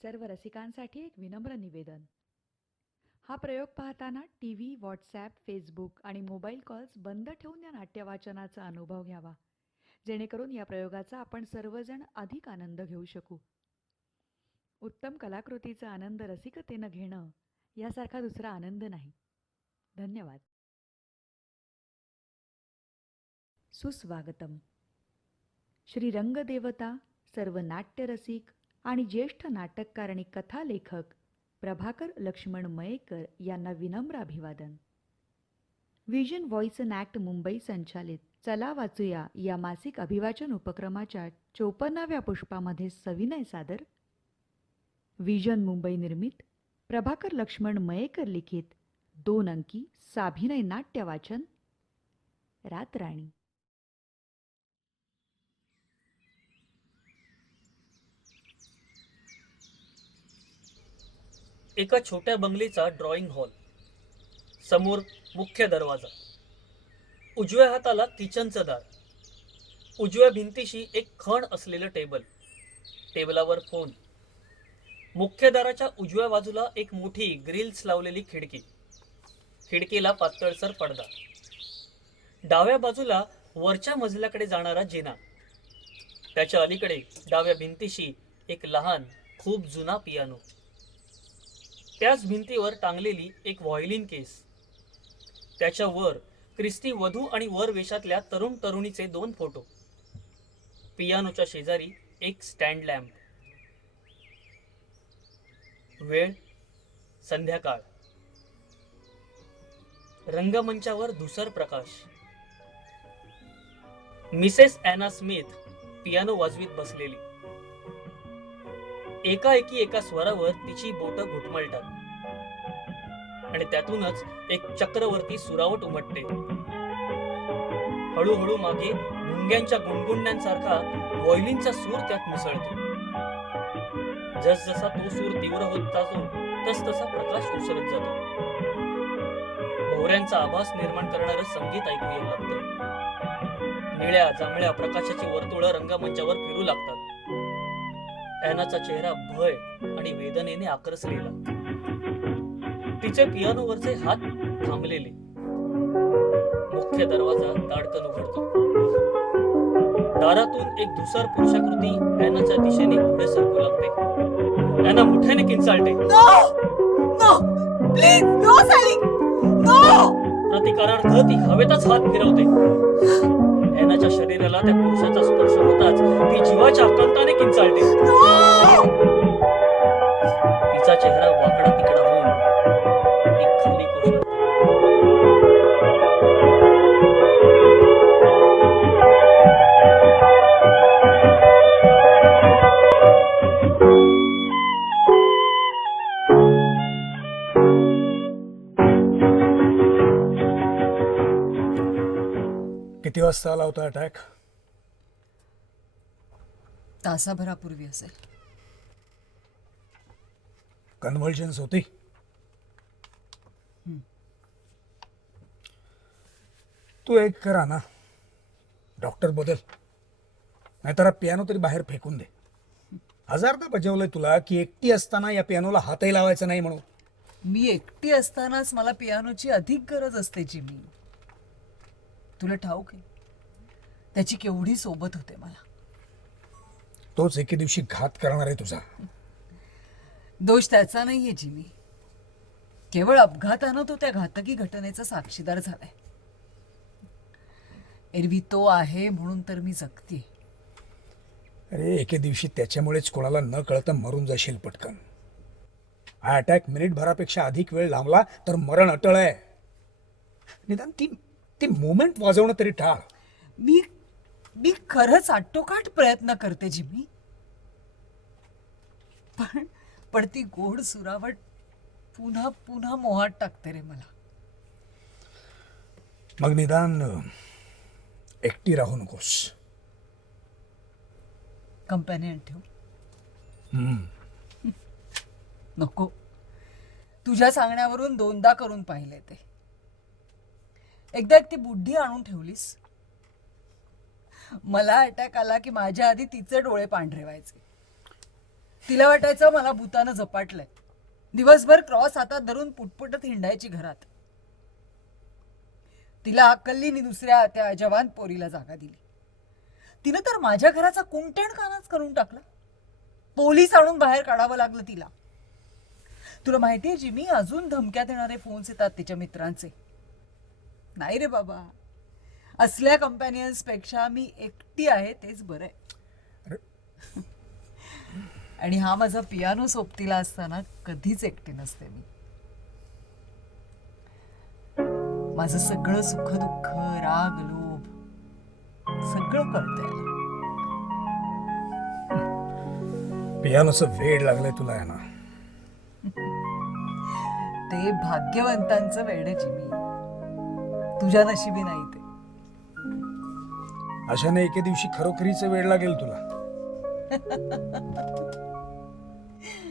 सर्व रसिकांसाठी एक विनम्र निवेदन. हा प्रयोग पाहताना टीव्ही, व्हॉट्सॲप, फेसबुक आणि मोबाईल कॉल्स बंद ठेवून या नाट्यवाचनाचा अनुभव घ्यावा. जेणेकरून या प्रयोगाचा आपण सर्वजण अधिक आनंद घेऊ शकू. उत्तम कलाकृतीचा आनंद रसिकतेनं घेणं यासारखा दुसरा आनंद नाही. धन्यवाद. सुस्वागतम. श्री रंगदेवता, सर्व नाट्यरसिक आणि ज्येष्ठ नाटककार आणि कथालेखक प्रभाकर लक्ष्मण मयेकर यांना विनम्र अभिवादन. Vision voice and act Mumbai संचालित चला वाचूया या मासिक अभिवाचन उपक्रमाच्या 54व्या पुष्पामध्ये सविनय सादर व्हिजन मुंबई निर्मित प्रभाकर लक्ष्मण मयेकर लिखित 2 अंकी साभिनय नाट्य वाचन रातराणी. एका छोट्या बंगलीचा ड्रॉइंग हॉल, समोर मुख्य दरवाजा, उजव्या हाताला किचनचं दार, उजव्या भिंतीशी एक खण असलेलं टेबल, टेबलावर फोन, मुख्य दाराच्या उजव्या बाजूला एक मोठी ग्रिल्स लावलेली खिडकी, खिडकीला पातळसर पडदा, डाव्या बाजूला वरच्या मजल्याकडे जाणारा जिना, त्याच्या अलीकडे डाव्या भिंतीशी एक लहान खूप जुना पियानो, त्याच भिंतीवर टांगलेली एक व्हायोलिन केस, त्याच्या वर ख्रिस्ती वधू आणि वर वेशातल्या तरुण तरुणीचे 2 फोटो, पियानोच्या शेजारी एक स्टँड लॅम्प. वेळ संध्याकाळ. रंगमंचावर धुसर प्रकाश. मिसेस ॲना स्मिथ पियानो वाजवीत बसलेली. एकाएकी एका स्वरावर तिची बोटं घुटमळतात आणि त्यातूनच एक चक्रवर्ती सुरावट उमटते. हळूहळू मागे भुंग्यांच्या गुणगुणण्यांसारखा व्हायोलिनचा सूर त्यात मिसळतो. जसजसा तो सूर तीव्र होत जातो तसतसा प्रकाश ओसरत जातो. भोवऱ्यांचा आभास निर्माण करणारं संगीत ऐकू येऊ लागतं. निळ्या जांभळ्या प्रकाशाची वर्तुळं रंगमंचावर फिरू लागतात. ॲनाचा चेहरा भय आणि वेदनेने आक्रसलेला, तिचे पियानोवरचे हात थांबलेले. मुख्य दरवाजा ताडकन उघडतो. दारातून एक धुसर पुरुषाकृती ॲनाच्या दिशेने पुढे सरकू लागते. ॲना मोठ्याने किंचाळते. प्रतिकारार्थ ती हवेतच हात फिरवते. ॲनाच्या शरीराला त्या पुरुषाचा स्पर्श होताच ती जीवाच्या आकांताने किंचाळते. तिचा चेहरा वाकडा तिकडा होऊन ती खाली कोसळते. किती वाजता आला होता अटॅक? तासाभरापूर्वी असेल. कन्व्हल्जन्स होती? तू एक करा ना, डॉक्टर बदल, नाहीतर हा पियानो तरी बाहेर फेकून दे. हजारदा बजावलंय तुला की एकटी असताना या पियानोला हातही लावायचा नाही म्हणून. मी एकटी असतानाच मला पियानोची अधिक गरज असते जिमी. तुला ठाऊक आहे त्याची केवढी सोबत होते मला. तोच एके दिवशी घात करणार आहे तुझा. दोष त्याचा नाहीये जिमी, केवळ अपघातानं तो त्या घातकी घटनेचा साक्षीदार झालाय. एरवी तो आहे म्हणून तर मी जगते. अरे एके दिवशी त्याच्यामुळेच कोणाला न कळता मरून जाशील पटकन. हा अटॅक मिनिटभरापेक्षा अधिक वेळ लांबला तर मरण अटळ आहे. निदान ती मोमेंट वाजवणं तरी टाळ. मी खरंच आटोकाट प्रयत्न करते जिमी, पण ती गोड सुरावट पुन्हा पुन्हा मोहात टाकते रे मला. मग निदान एकटी राहू नकोस. कंपॅनियन ठेव. नको, तुझ्या सांगण्यावरून 2दा करून पाहिले ते. एकदा एक ती बुड्ढी आणून ठेवलीस. मला अटॅक आला की माझ्या आधी तिचे डोळे पांढरे व्हायचे. तिला वाटायचं मला भूतानं झपाटलंय. दिवसभर क्रॉस हातात धरून पुटपुटत हिंडायची घरात. तिला अक्कलीने दुसऱ्या त्या जवान पोरीला जागा दिली. तिनं तर माझ्या घराचा कुंटेण कानाच करून टाकला. पोलीस आणून बाहेर काढावं लागलं तिला. तुला माहितीये जिमी, अजून धमक्या देणारे फोन्स येतात तिच्या मित्रांचे. नाही रे बाबा, असल्या कंपॅनियन्स पेक्षा मी एकटी आहे तेच बरं आहे. आणि हा माझा पियानो सोबतीला असताना कधीच एकटी नसते मी. माझं सगळं सुख दुःख, राग लोभ सगळं कळतंय. पियानोचं वेड लागलंय तुला आहे ना. ते भाग्यवंतांचं वेड आहे जिमी, तुझ्या नशिबी नाही ते. अशाने एके दिवशी खरोखरीचं वेड लागेल तुला.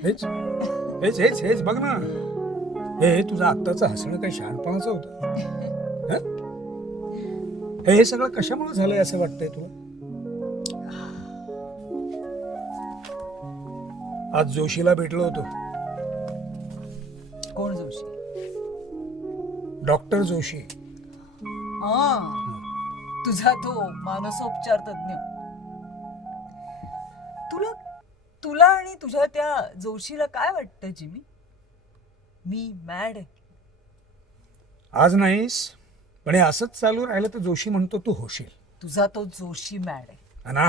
हेच हेच हेच हेच बघ ना. हे तुझं आत्ताचं हसणं काही शहाणपणाचं होतं. हं? हे सगळं कशामुळे झालंय असं वाटतंय तुला? आज जोशीला भेटलो होतो. कोण जोशी? डॉक्टर जोशी. हा, तुझा तो मानसोपचार तज्ञ. तुला तुला आणि तुझ्या त्या जोशीला काय वाटतं जिमी? मी मॅड आहे? आज नाहीस, पण हे असंच चालू राहिलं तर जोशी म्हणतो तू होशील. तुझा तो जोशी मॅड आहे. अना,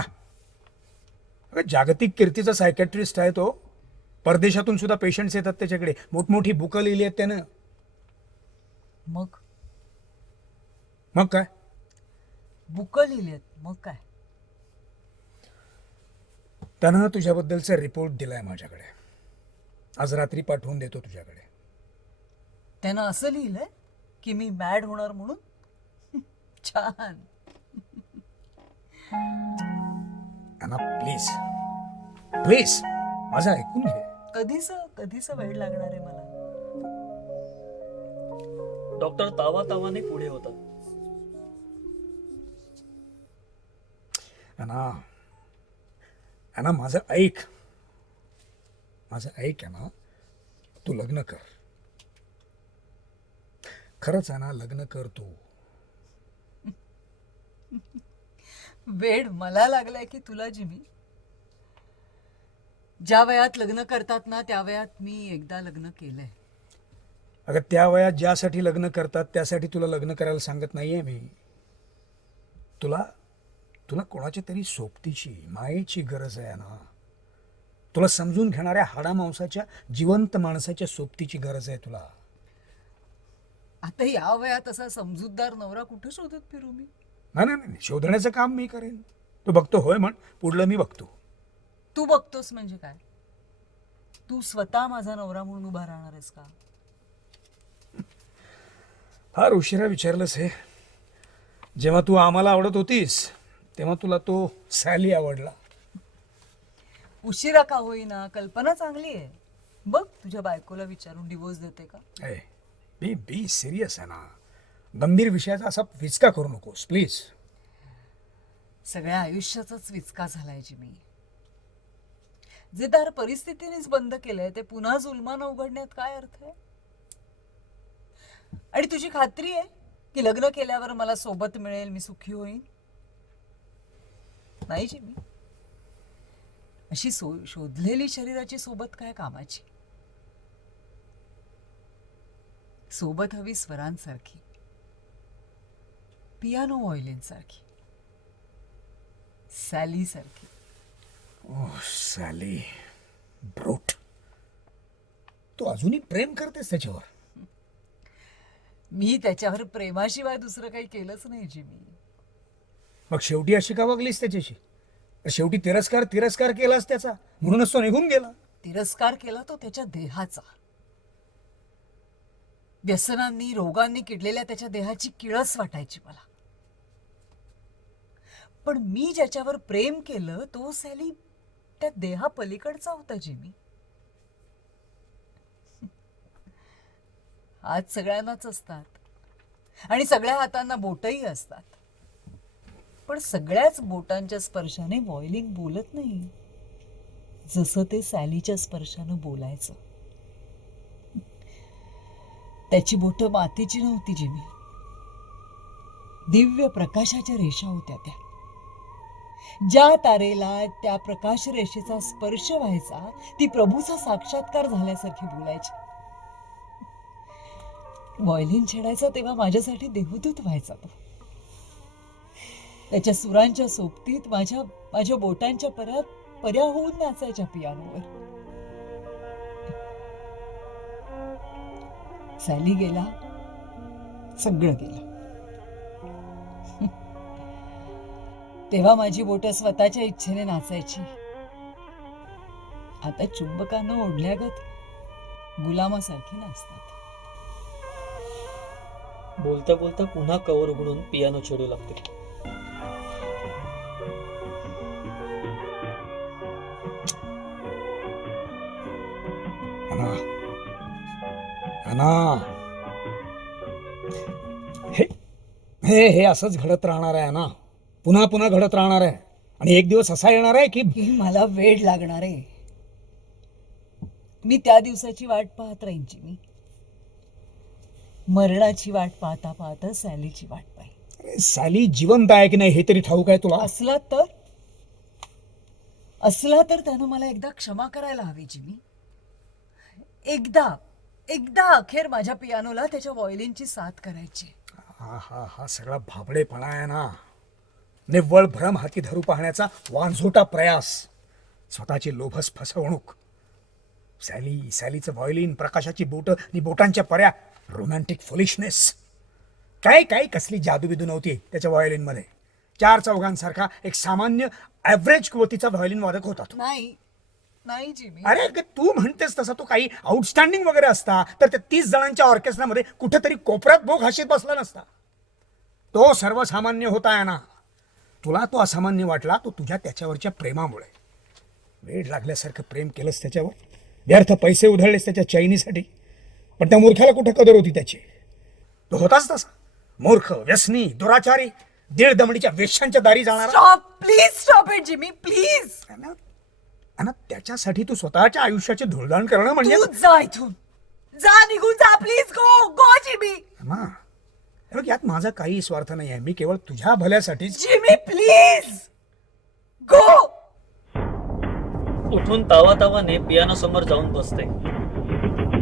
अगं जागतिक कीर्तीचा सायकॅट्रिस्ट आहे तो. परदेशातून सुद्धा पेशंट्स येतात त्याच्याकडे. मोठमोठी बुकं लिहिली आहेत त्यानं. मग मग काय? बुकं लिहिलेत, मग काय? त्यानं तुझ्याबद्दलचा रिपोर्ट दिलाय माझ्याकडे. आज रात्री पाठवून देतो तुझ्याकडे. त्यानं असं लिहिलंय की मी मॅड होणार म्हणून? छान. अना प्लीज प्लीज माझं ऐकून घे. कधीच वेळ लागणार आहे मला. डॉक्टर तावातावाने पुढे होतात. अना अना माझं ऐक. माझं ऐक आहे ना. तू लग्न कर. खरंच आहे ना, लग्न कर तू. वेड मला लागलाय की तुला जिमी? ज्या वयात लग्न करतात ना त्या वयात मी एकदा लग्न केलंय. अगं त्या वयात ज्यासाठी लग्न करतात त्यासाठी तुला लग्न करायला सांगत नाहीये मी. तुला तुला कोणाच्या तरी सोबतीची मायेची गरज आहे ना. तुला समजून घेणाऱ्या हाडामांसाच्या जिवंत माणसाच्या सोबतीची गरज आहे तुला. आता या वयात असा समजूतदार नवरा कुठं शोधत फिरू मी? नाही नाही नाही, शोधण्याचं काम मी करेन. तू बघतो होय म्हण, पुढलं मी बघतो. तू बघतोस म्हणजे काय? तू स्वतः माझा नवरा म्हणून उभा राहणार आहेस का? फार उशिरा विचारलंस हे. जेव्हा तू आम्हाला आवडत होतीस तेव्हा तुला तो सॅली आवडला. उशिरा का होईना, कल्पना चांगली आहे. बघ तुझ्या बायकोला विचारून डिवोर्स देते का? ए, बी बी सिरियस आहे ना. गंभीर विषयाचा असा विचका करू नकोस प्लीज. सगळ्या आयुष्याचाच विचका झालाय जिमी. जे दार परिस्थितीनेच बंद केलंय ते पुन्हा जुलमानं उघडण्यात काय अर्थ आहे? आणि तुझी खात्री आहे की लग्न केल्यावर मला सोबत मिळेल, मी सुखी होईन? नाही जिमी. अशी शोधलेली शरीराची सोबत काय कामाची? सोबत हवी स्वरांसारखी, पियानो व्हायोलिन सारखी, सॅली सारखी. ओह सॅली, ब्रूट. तू अजूनही प्रेम करतेस त्याच्यावर? मी त्याच्यावर प्रेमाशिवाय दुसरं काही केलंच नाही जिमी. मग शेवटी अशी का वागलीस त्याच्याशी? शेवटी तिरस्कार केलास त्याचा, म्हणूनच तो निघून गेला. तिरस्कार केला तो त्याच्या देहाचा. व्यसनांनी रोगांनी किडलेल्या त्याच्या देहाची किळस वाटायची मला. पण मी ज्याच्यावर प्रेम केलं तो सॅली त्या देहा पलीकडचा होता जिमी. हात सगळ्यांनाच असतात आणि सगळ्या हातांना बोटही असतात. पण सगळ्याच बोटांच्या स्पर्शाने व्हायोलिन बोलत नाही जसं ते सॅलीच्या स्पर्शानं बोलायचं. त्याची बोट मातीची नव्हती जिमी, दिव्य प्रकाशाच्या रेषा होत्या त्या. ज्या तारेला त्या प्रकाश रेषेचा स्पर्श व्हायचा ती प्रभूचा साक्षात्कार झाल्यासारखी बोलायची. व्हायोलिन छेडायचा तेव्हा माझ्यासाठी देवदूत व्हायचा तो. त्याच्या सुरांच्या सोबतीत माझ्या बोटांच्या पर्या होऊन नाचायच्या पियानोवर. सॅली गेला, सगळं गेलं. तेव्हा माझी बोट स्वतःच्या इच्छेने नाचायची. आता चुंबकानं ओढल्यागत गुलामासारखी नाचतात. बोलता बोलता पुन्हा कवर उघडून पियानो छेडू लागते. अना अना हे हे हे असंच घडत राहणार आहे ना, पुन्हा पुन्हा घडत राहणार आहे. आणि एक दिवस असा येणार आहे की ही मला वेळ लागणार आहे. मी त्या दिवसाची वाट पाहत राहीन मी. मरणाची वाट पाहता पाहता सॅलीची वाट पाहिन. सॅली जिवंत आहे की नाही हे तरी ठाऊक आहे तुला? असला तर त्यानं मला एकदा क्षमा करायला हवी जिमी. एकदा अखेर माझ्या पियानोला त्याच्या व्हायोलिनची साथ करायची. हा हा हा सगळा भाबडेपणा आहे ना, निव्वळ भ्रम हाती धरू पाहण्याचा वांझोटा प्रयास, स्वतःची लोभस फसवणूक. सॅलीचं व्हायोलिन, प्रकाशाची बोट आणि बोटांच्या पर्या, रोमॅन्टिक फुलिशनेस. काय काय कसली जादूबिदू नव्हती त्याच्या व्हायोलिन मध्ये. 4 चौघांसारखा एक सामान्य ॲव्हरेज कुवतीचा व्हायोलिन वादक होता तो. नाही जिमी. अरे तू म्हणतेस तसा तो काही आउटस्टँडिंग वगैरे असता तर त्या 30 जणांच्या ऑर्केस्ट्रामध्ये कुठेतरी कोपऱ्यात भोग हशीत बसला नसता. तो सर्वसामान्य होता आहे ना. तुला तो असामान्य वाटला तो तुझ्या त्याच्यावरच्या प्रेमामुळे. वेड लागल्यासारखं प्रेम केलंस त्याच्यावर, व्यर्थ पैसे उधळलेस त्याच्या चैनीसाठी. पण त्या मूर्खाला कुठे कदर होती त्याची? तो होताच तसा मूर्ख, व्यसनी, दुराचारी, दीड दमडीच्या वेश्यांच्या दारी जाणारा. Please stop it Jimmy, please. आणि त्याच्यासाठी तू स्वतःच्या आयुष्याचे धुळदाण करणं म्हणजे तू जा इथून, जा, निघून जा, प्लीज. Go Jimmy. ना यात माझा काही स्वार्थ नाही आहे. मी केवळ तुझ्या भल्यासाठीच. Jimmy please go. उठून तावातावाने पियानो समोर जाऊन बसते.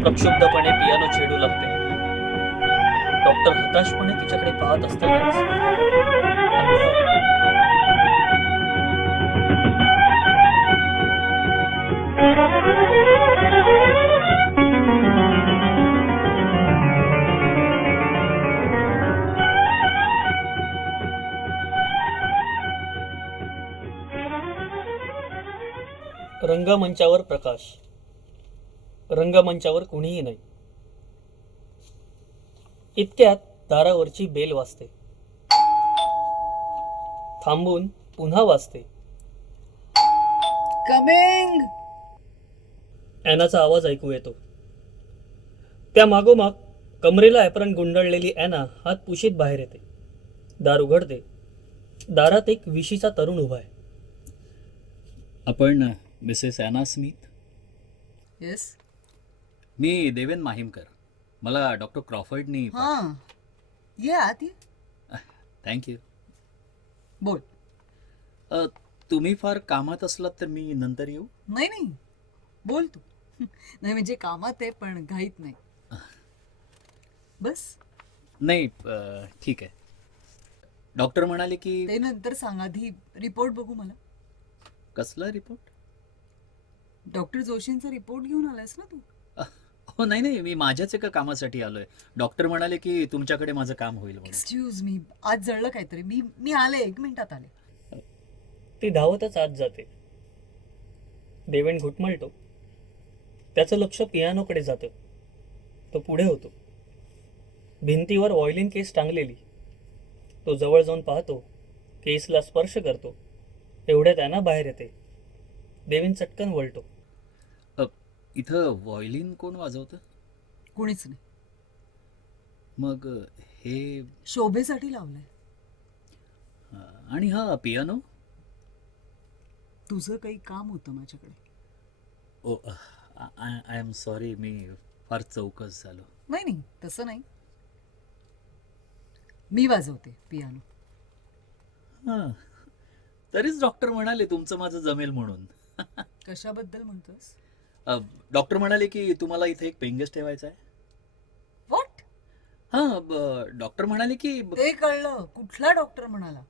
प्रक्षुब्धपणे पियानो छेडू लागते. डॉक्टर हताशपणे तिच्याकडे पाहत असतानाच रंगमंचावर प्रकाश. रंगमंचावर कुणीही नाही. इतक्यात दारावरची बेल वाजते. थांबून पुन्हा वाजते. कमिंग. ॲनाचा आवाज ऐकू येतो. त्या मागोमाग कमरेला ॲप्रन गुंडळलेली ॲना हात पुशीत बाहेर येते. दार उघडते. दारात एक विशीचा तरुण उभा आहे. आपण मिसेस ॲना स्मिथ? येस. मी देवेन माहीमकर. मला डॉक्टर क्रॉफर्डनी ये आत ये. थँक्यू. बोल. तुम्ही फार कामात असलात तर मी नंतर येऊ? नाही बोल तू. नाही म्हणजे कामात आहे पण घाईत नाही. बस. नाही ठीक आहे. डॉक्टर म्हणाले की ते नंतर सांग, आधी रिपोर्ट बघू मला. कसला रिपोर्ट? डॉक्टर जोशींचा रिपोर्ट घेऊन आलायस ना तू? हो नाही मी माझ्याच एका कामासाठी आलोय. डॉक्टर म्हणाले की तुमच्याकडे माझं काम होईल म्हणून. एक्सक्यूज मी, आज जळलं काहीतरी. मी आले, 1 मिनिटात आले. ती धावतच आत जाते. देवेन घुटमळतो. त्याचं लक्ष पियानोकडे जातं. तो पुढे होतो. भिंतीवर व्हायोलिन केस टांगलेली. तो जवळ जाऊन पाहतो. केसला स्पर्श करतो. तेवढ्यात ॲना बाहेर येते. देवेन चटकन वळतो. इथं व्हायोलिन कोण वाजवतं? कोणीच नाही. मग हे शोभेसाठी लावलंय. आणि हा पियानो? तुझं काही काम होतं माझ्याकडे. ओ आय एम सॉरी, मी फार चौकस झालो. नाही तसं नाही. मी वाजवते पियानो. हां तरीच डॉक्टर म्हणाले तुमचं माझं जमेल म्हणून. कशाबद्दल म्हणतोस? डॉक्टर म्हणाले की तुम्हाला इथे एक पेंगेस्ट ठेवायचा आहे. व्हॉट? डॉक्टर म्हणाले की ते कळलं. कुठला डॉक्टर म्हणाला?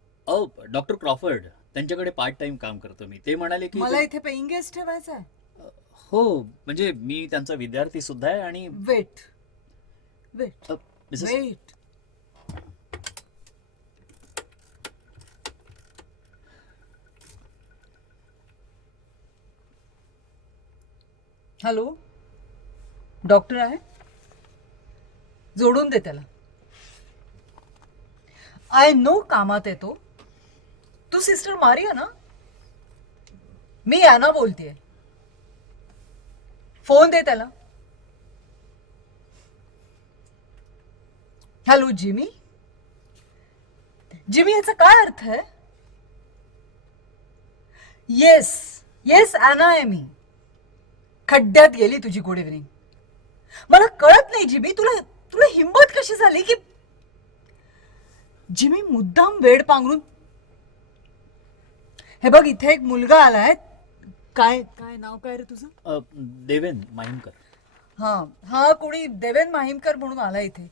डॉक्टर क्रॉफर्ड, त्यांच्याकडे पार्ट टाइम काम करतो मी. ते म्हणाले की मला इथे पेइंग गेस्ट ठेवायचा आहे. हो, म्हणजे मी त्यांचा विद्यार्थी सुद्धा आहे आणि wait wait Mrs wait. Hello, doctor आहे? जोडून दे त्याला. आय नो कामात येतो. तू सिस्टर मारिया ना? मी याना बोलतेय. फोन दे त्याला. Hello Jimmy. जिमी, याचा काय अर्थ आहे? येस येस, अॅना आहे मी. खड्ड्यात गेली तुझी गुड इव्हनिंग. मला कळत नाही जिमी, तुला तुला हिंमत कशी झाली की जिमी मुद्दाम वेड पांघरून. हे बघ, इथे एक मुलगा आलाय. काय काय नाव काय रे तुझं? देवेन माहिमकर. हा हा, कोणी देवेन माहिमकर म्हणून आला इथे.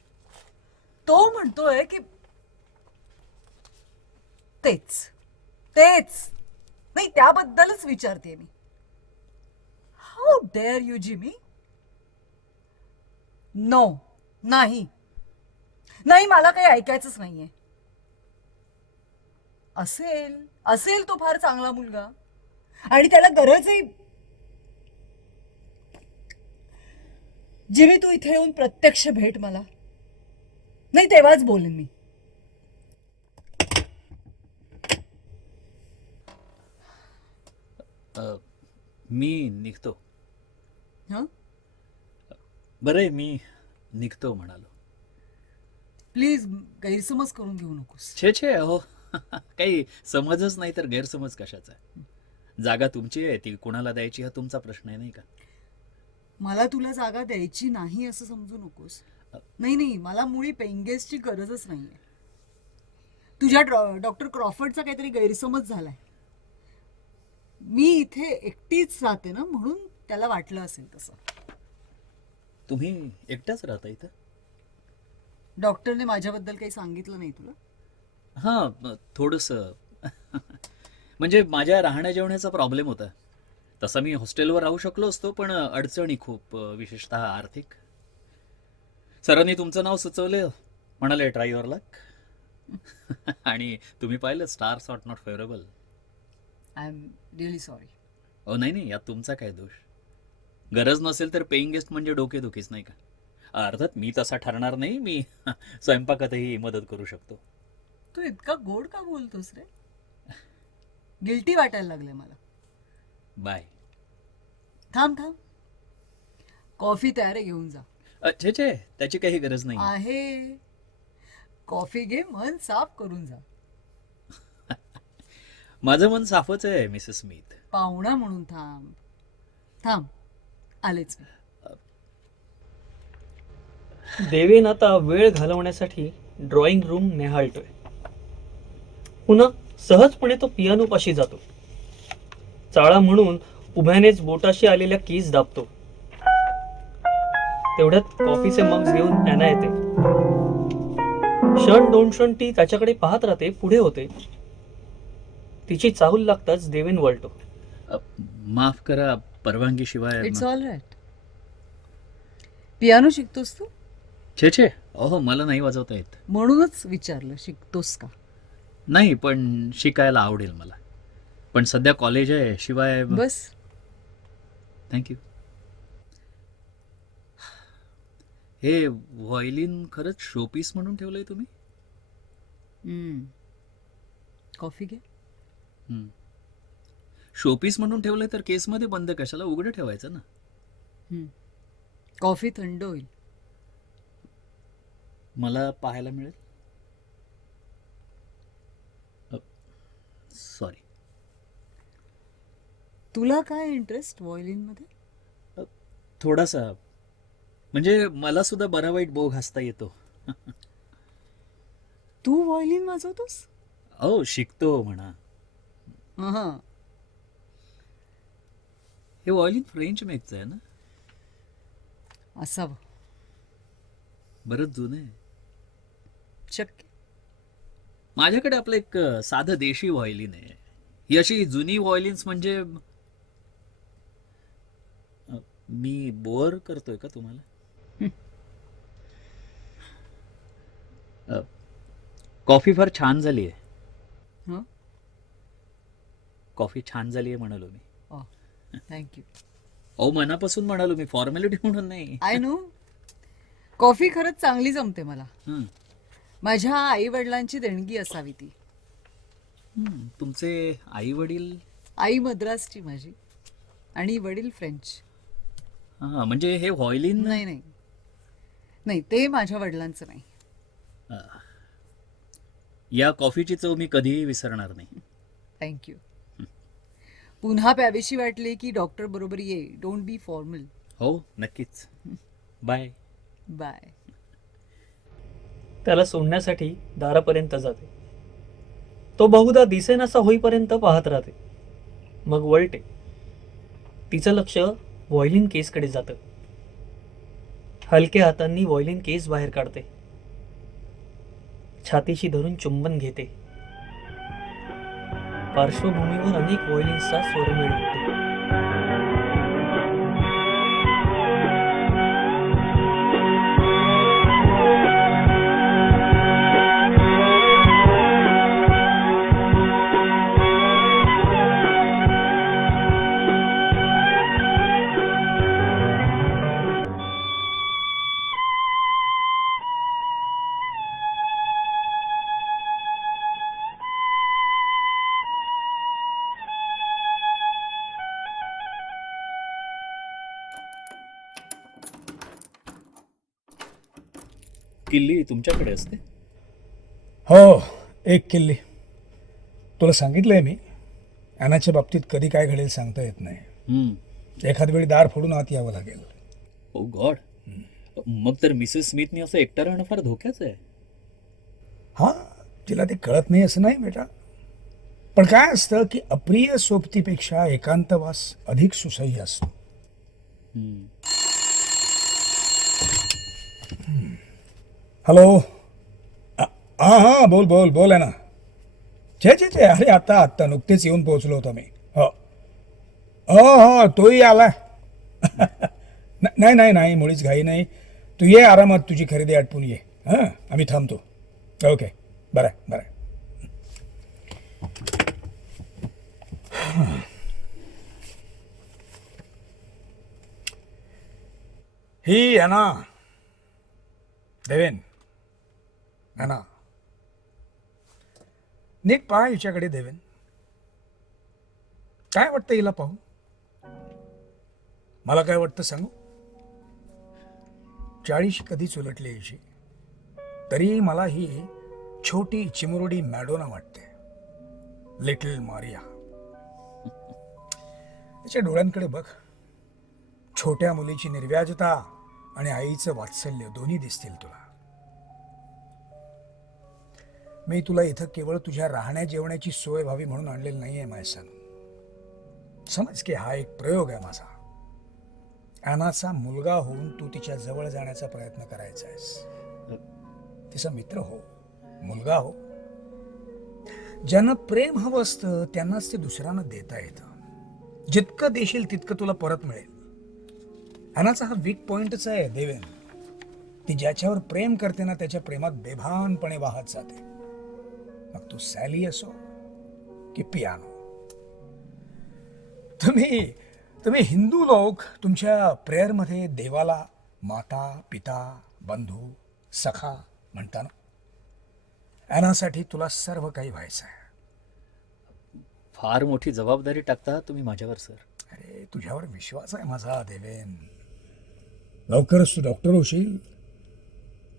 तो म्हणतोय की तेच तेच नाही, त्याबद्दलच विचारते मी. How dare you Jimmy? No, नाही नाही, मला काही ऐकायचंच नाहीये. असेल असेल तो फार चांगला मुलगा आणि त्याला गरज आहे. जिमी, तू इथे येऊन प्रत्यक्ष भेट मला. नाही, तेव्हाच बोलेन मी. मी निघतो. हं? बरं आहे, मी निघतो म्हणालो. प्लीज गैरसमज करून घेऊ नकोस. छे अहो, काही समजच नाही तर गैरसमज कशाचा आहे. जागा तुमची आहे, ती कुणाला द्यायची हा तुमचा प्रश्न आहे, नाही का? मला तुला जागा द्यायची नाही असं समजू नकोस. नाही नाही, मला मुळी पेंगेसची गरजच नाहीये. तुझ्या डॉक्टर क्रॉफर्डचा काहीतरी गैरसमज झालाय. मी इथे एकटीच राहते ना, म्हणून त्याला वाटलं असेल तसं. तुम्ही एकट्याच राहता इथं? डॉक्टरने माझ्याबद्दल काही सांगितलं नाही तुला? हां, थोडंसं. म्हणजे माझ्या राहण्या जेवण्याचा प्रॉब्लेम होता. तसा मी हॉस्टेलवर राहू शकलो असतो, पण अडचणी खूप, विशेषतः आर्थिक. सरांनी तुमचं नाव सुचवलं, म्हणाले ट्राय युअर लक. आणि तुम्ही पाहिलं, stars are not favourable. I am really sorry. नाही, यात तुमचा काय दोष? गरज नसेल तर पेईंग गेस्ट म्हणजे डोकेदुखीच, नाही का? अर्थात मी तसा ठरणार नाही. मी स्वयंपाकातही मदत करू शकतो. तू इतका गोड का बोलतोस रे? गिल्टी वाटायला लागले मला. बाय. थांब थांब, कॉफी तयार आहे, घेऊन जा. छे, त्याची काही गरज नाही. आहे, कॉफी घे, मन साफ करून जा. माझं मन साफच आहे मिसेस स्मिथ. पाहुणा म्हणून थांब थांब, आलेच मी. देवेन आता वेळ घालवण्यासाठी ड्रॉइंग रूम नेहाळतोय. पुन्हा सहजपणे तो पियानोपाशी जातो. चाळा म्हणून उभ्यानेच बोटाशी आलेल्या कीज दाबतो. तेवढ्यात कॉफीचे मग्स घेऊन अॅना येते. क्षण दोन क्षण ती त्याच्याकडे पाहत राहते, पुढे होते. तिची चाहूल लागताच देवेन वळतो. माफ करा, परवानगीशिवाय. It's all right. पियानो शिकतोस तू? छे, अहो, मला नाही वाजवता येत. म्हणूनच विचारलं, शिकतोस का? नाही, पण शिकायला आवडेल मला. पण सध्या कॉलेज आहे, शिवाय. बस. थँक्यू. हे व्हायोलिन खरंच शोपीस म्हणून ठेवलंय तुम्ही? कॉफी घे. शोपीस म्हणून ठेवलंय तर केसमध्ये बंद कशाला, उघडं ठेवायचं ना. कॉफी थंड होईल. मला पाहायला मिळेल? सॉरी. तुला काय इंटरेस्ट व्हायोलिन मध्ये? थोडासा. म्हणजे मला सुद्धा बरा वाईट बोग घासता येतो. तू व्हायोलिन वाजवतोस? हो, शिकतो म्हणा. हं. हे व्हायोलिन फ्रेंच मेकचं आहे ना? असावं. बरंच जुनं आहे. शक्य. माझ्याकडे आपलं एक साधं देशी व्हायोलिन आहे. ही अशी जुनी व्हायोलिन्स म्हणजे मी बोअर करतोय का तुम्हाला? कॉफी फार छान झाली आहे. हं? कॉफी छान झाली आहे म्हणालो मी. थँक्यू. अहो मनापासून म्हणालो मी, फॉर्मॅलिटी म्हणून नाही. I know. कॉफी खरंच चांगली जमते मला. हं. माझ्या आई वडिलांची देणगी असावी ती. तुमचे आई वडील? आई मद्रासची माझी आणि वडील फ्रेंच. हा म्हणजे हे व्हायोलिन नाही नाही नाही, ते माझ्या वडिलांचं नाही. या कॉफीची चव मी कधीही विसरणार नाही. थँक्यू. पुन्हा प्यावीशी वाटले की डॉक्टर बरोबर ये. Don't be formal. हो नक्कीच. बाय. बाय. त्याला सोडण्यासाठी दारापर्यंत जाते. तो बहुधा दिसेनासा होईपर्यंत पाहत राहते. मग वळते. तिचं लक्ष व्हायोलिन केसकडे जातं. हलक्या हातांनी व्हायोलिन केस बाहेर काढते. छातीशी धरून चुंबन घेते. पार्श्वभूमीवर अनेक व्हायोलिन्सचा स्वरमेळ उठतो. किल्ली तुमच्याकडे असते? हो, एक किल्ली. तुला सांगितलंय मी, ॲनाच्या बाबतीत कधी काय घडेल सांगता येत नाही. एखाद वेळी दार फोडून आत यावं लागेल. ओ गॉड. मग तर मिसेस स्मिथनी असं एकटं राहणं फार धोक्याचं आहे. हां, तिला ते कळत नाही असं नाही बेटा. पण काय असतं की अप्रिय सोबतीपेक्षा एकांतवास अधिक सुसह्य असतो. हॅलो. हां हां, बोल बोल बोल आहे ना. छे छे छे, अरे आत्ता नुकतेच येऊन पोहोचलो होतो मी. हो हो हो, तोही आला. नाही नाही नाही, मुळीच घाई नाही. तू ये आरामात, तुझी खरेदी आटपून ये. हां, आम्ही थांबतो. ओके, बरं आहे, बरं आहे. ही आहे ना देवेन, है ना. नीट पहा हिच्याकडे देवेन. काय वाटतं हिला पाहून? मला काय वाटतं सांगू? 40 कधीच उलटली हिची, तरी मला ही छोटी चिमुरडी मॅडोना वाटते. Little Maria. तिच्या डोळ्यांकडे बघ. छोट्या मुलीची निर्व्याजता आणि आईचं वात्सल्य दोन्ही दिसतील तुला. मी तुला इथं केवळ तुझ्या राहण्या जेवण्याची सोय व्हावी म्हणून आणलेलं नाहीये माझ्या सन. समज की हा एक प्रयोग आहे माझा. ॲनाचा मुलगा होऊन तू तिच्या जवळ जाण्याचा प्रयत्न करायचा आहेस. तिचा मित्र हो, मुलगा हो. ज्यांना प्रेम हवं असतं त्यांनाच ते दुसऱ्यांना देता येतं. जितकं देशील तितकं तुला परत मिळेल. ॲनाचा हा वीक पॉइंटच आहे देवेन. ती ज्याच्यावर प्रेम करते ना, त्याच्या प्रेमात बेभानपणे वाहत जाते. मग तू सॅली असो की पियानो. तुम्ही हिंदू लोक तुमच्या प्रेयरमध्ये देवाला माता, पिता, बंधू, सखा म्हणता ना. ॲनासाठी तुला सर्व काही व्हायचं आहे. फार मोठी जबाबदारी टाकता तुम्ही माझ्यावर सर. अरे, तुझ्यावर विश्वास आहे माझा देवेन. लवकरच तू डॉक्टर होशील.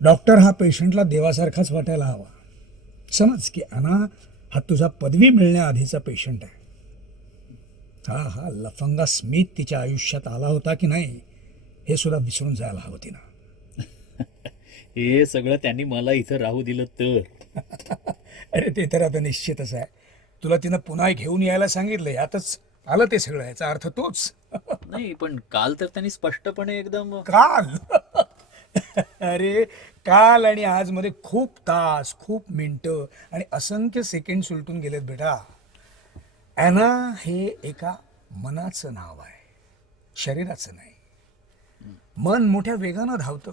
डॉक्टर हा पेशंटला देवासारखाच वाटायला हवा. समज की ॲना हा तुझा पदवी मिळण्याआधीचा पेशंट आहे. हा लफंगा स्मिथ तिच्या आयुष्यात आला होता की नाही हे सुद्धा विसरून जायला हवं तिनं. हे सगळं त्यांनी मला इथं राहू दिलं तर. अरे, ते तर आता निश्चितच आहे. तुला तिनं पुन्हा घेऊन यायला सांगितलं, यातच आलं ते सगळं. याचा अर्थ तोच. नाही, पण काल तर त्यांनी स्पष्टपणे एकदम काल अरे, काल आणि आज मध्ये खूप तास, खूप मिनिटं आणि असंख्य सेकंड उलटून गेलेत बेटा. ॲना हे एका मनाचं नाव आहे, शरीराचं नाही. मन मोठ्या वेगानं धावतं.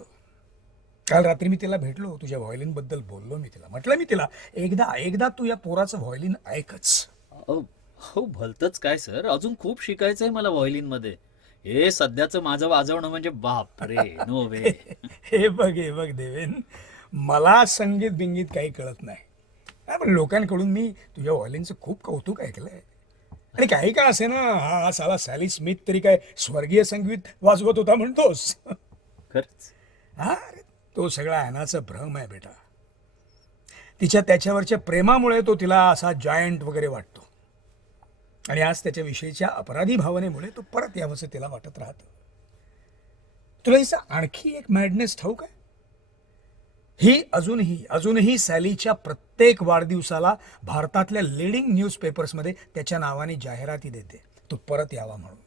काल रात्री मी तिला भेटलो, तुझ्या व्हायोलिन बद्दल बोललो मी तिला. म्हटलं मी तिला, एकदा तू या पोराचं व्हायोलिन ऐकच. हो, भलतंच काय सर, अजून खूप शिकायचंय मला व्हायोलिन मध्ये. हे सध्याचं माझं वाजवणं म्हणजे बाप रे, नो वे. हे बघ देवेन, मला संगीत बिंगीत काही कळत नाही. नाही, पण लोकांकडून मी तुझ्या व्हायोलिनचं खूप कौतुक ऐकलंय. आणि काही का असे ना, हा साला सॅली स्मिथ तरी काय स्वर्गीय संगीत वाजवत होता म्हणतोस. खरंच. हा, अरे, तो सगळा ॲनाचा भ्रम आहे बेटा. तिच्या त्याच्यावरच्या प्रेमामुळे तो तिला असा जायंट वगैरे वाटतो. आणि आज त्याच्याविषयीच्या अपराधी भावनेमुळे तो परत यावंसं तिला वाटत राहतं. तुला हिचा आणखी एक मॅडनेस ठाऊक आहे? ही अजूनही सॅलीच्या प्रत्येक वाढदिवसाला भारतातल्या लिडिंग न्यूजपेपर्समध्ये त्याच्या नावाने जाहिराती देते, तो परत यावा म्हणून.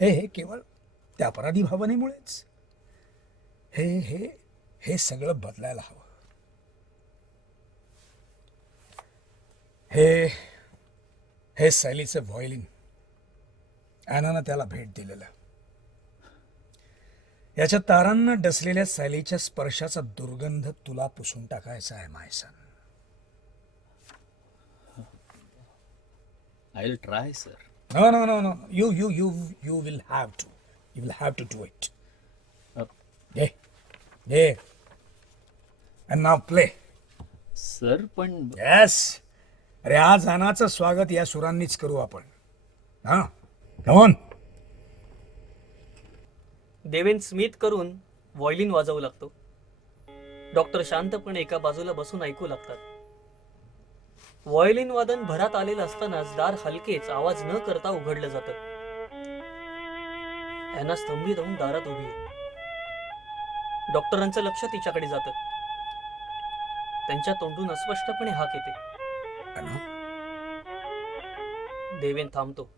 हे केवळ त्या अपराधी भावनेमुळेच. हे हे हे सगळं बदलायला हवं. हे सॅलीचं व्हायोलिन, ॲनानं त्याला भेट दिलेलं. याच्या तारांना डसलेल्या सॅलीच्या स्पर्शाचा दुर्गंध तुला पुसून टाकायचा आहे my son. I will try sir. No, no, no, no. You will have to. You will have to do it. Yeah. And now play. Sir पण Yes. अरे, आज ॲनाचं स्वागत या सुरांनीच करू आपण. हा, come on. देवेन स्मिथ करून व्हायोलिन वाजवू लागतो. डॉक्टर शांतपणे एका बाजूला बसून ऐकू लागतात. व्हायोलिन वादन भरात आलेलं असतानाच दार हलकेच आवाज न करता उघडलं जातं. ॲना स्तंभित होऊन दारात उभी आहे. डॉक्टरांचं लक्ष तिच्याकडे जातं. त्यांच्या तोंडून अस्पष्टपणे हाक येते. ॲना, देवेन थांबतो.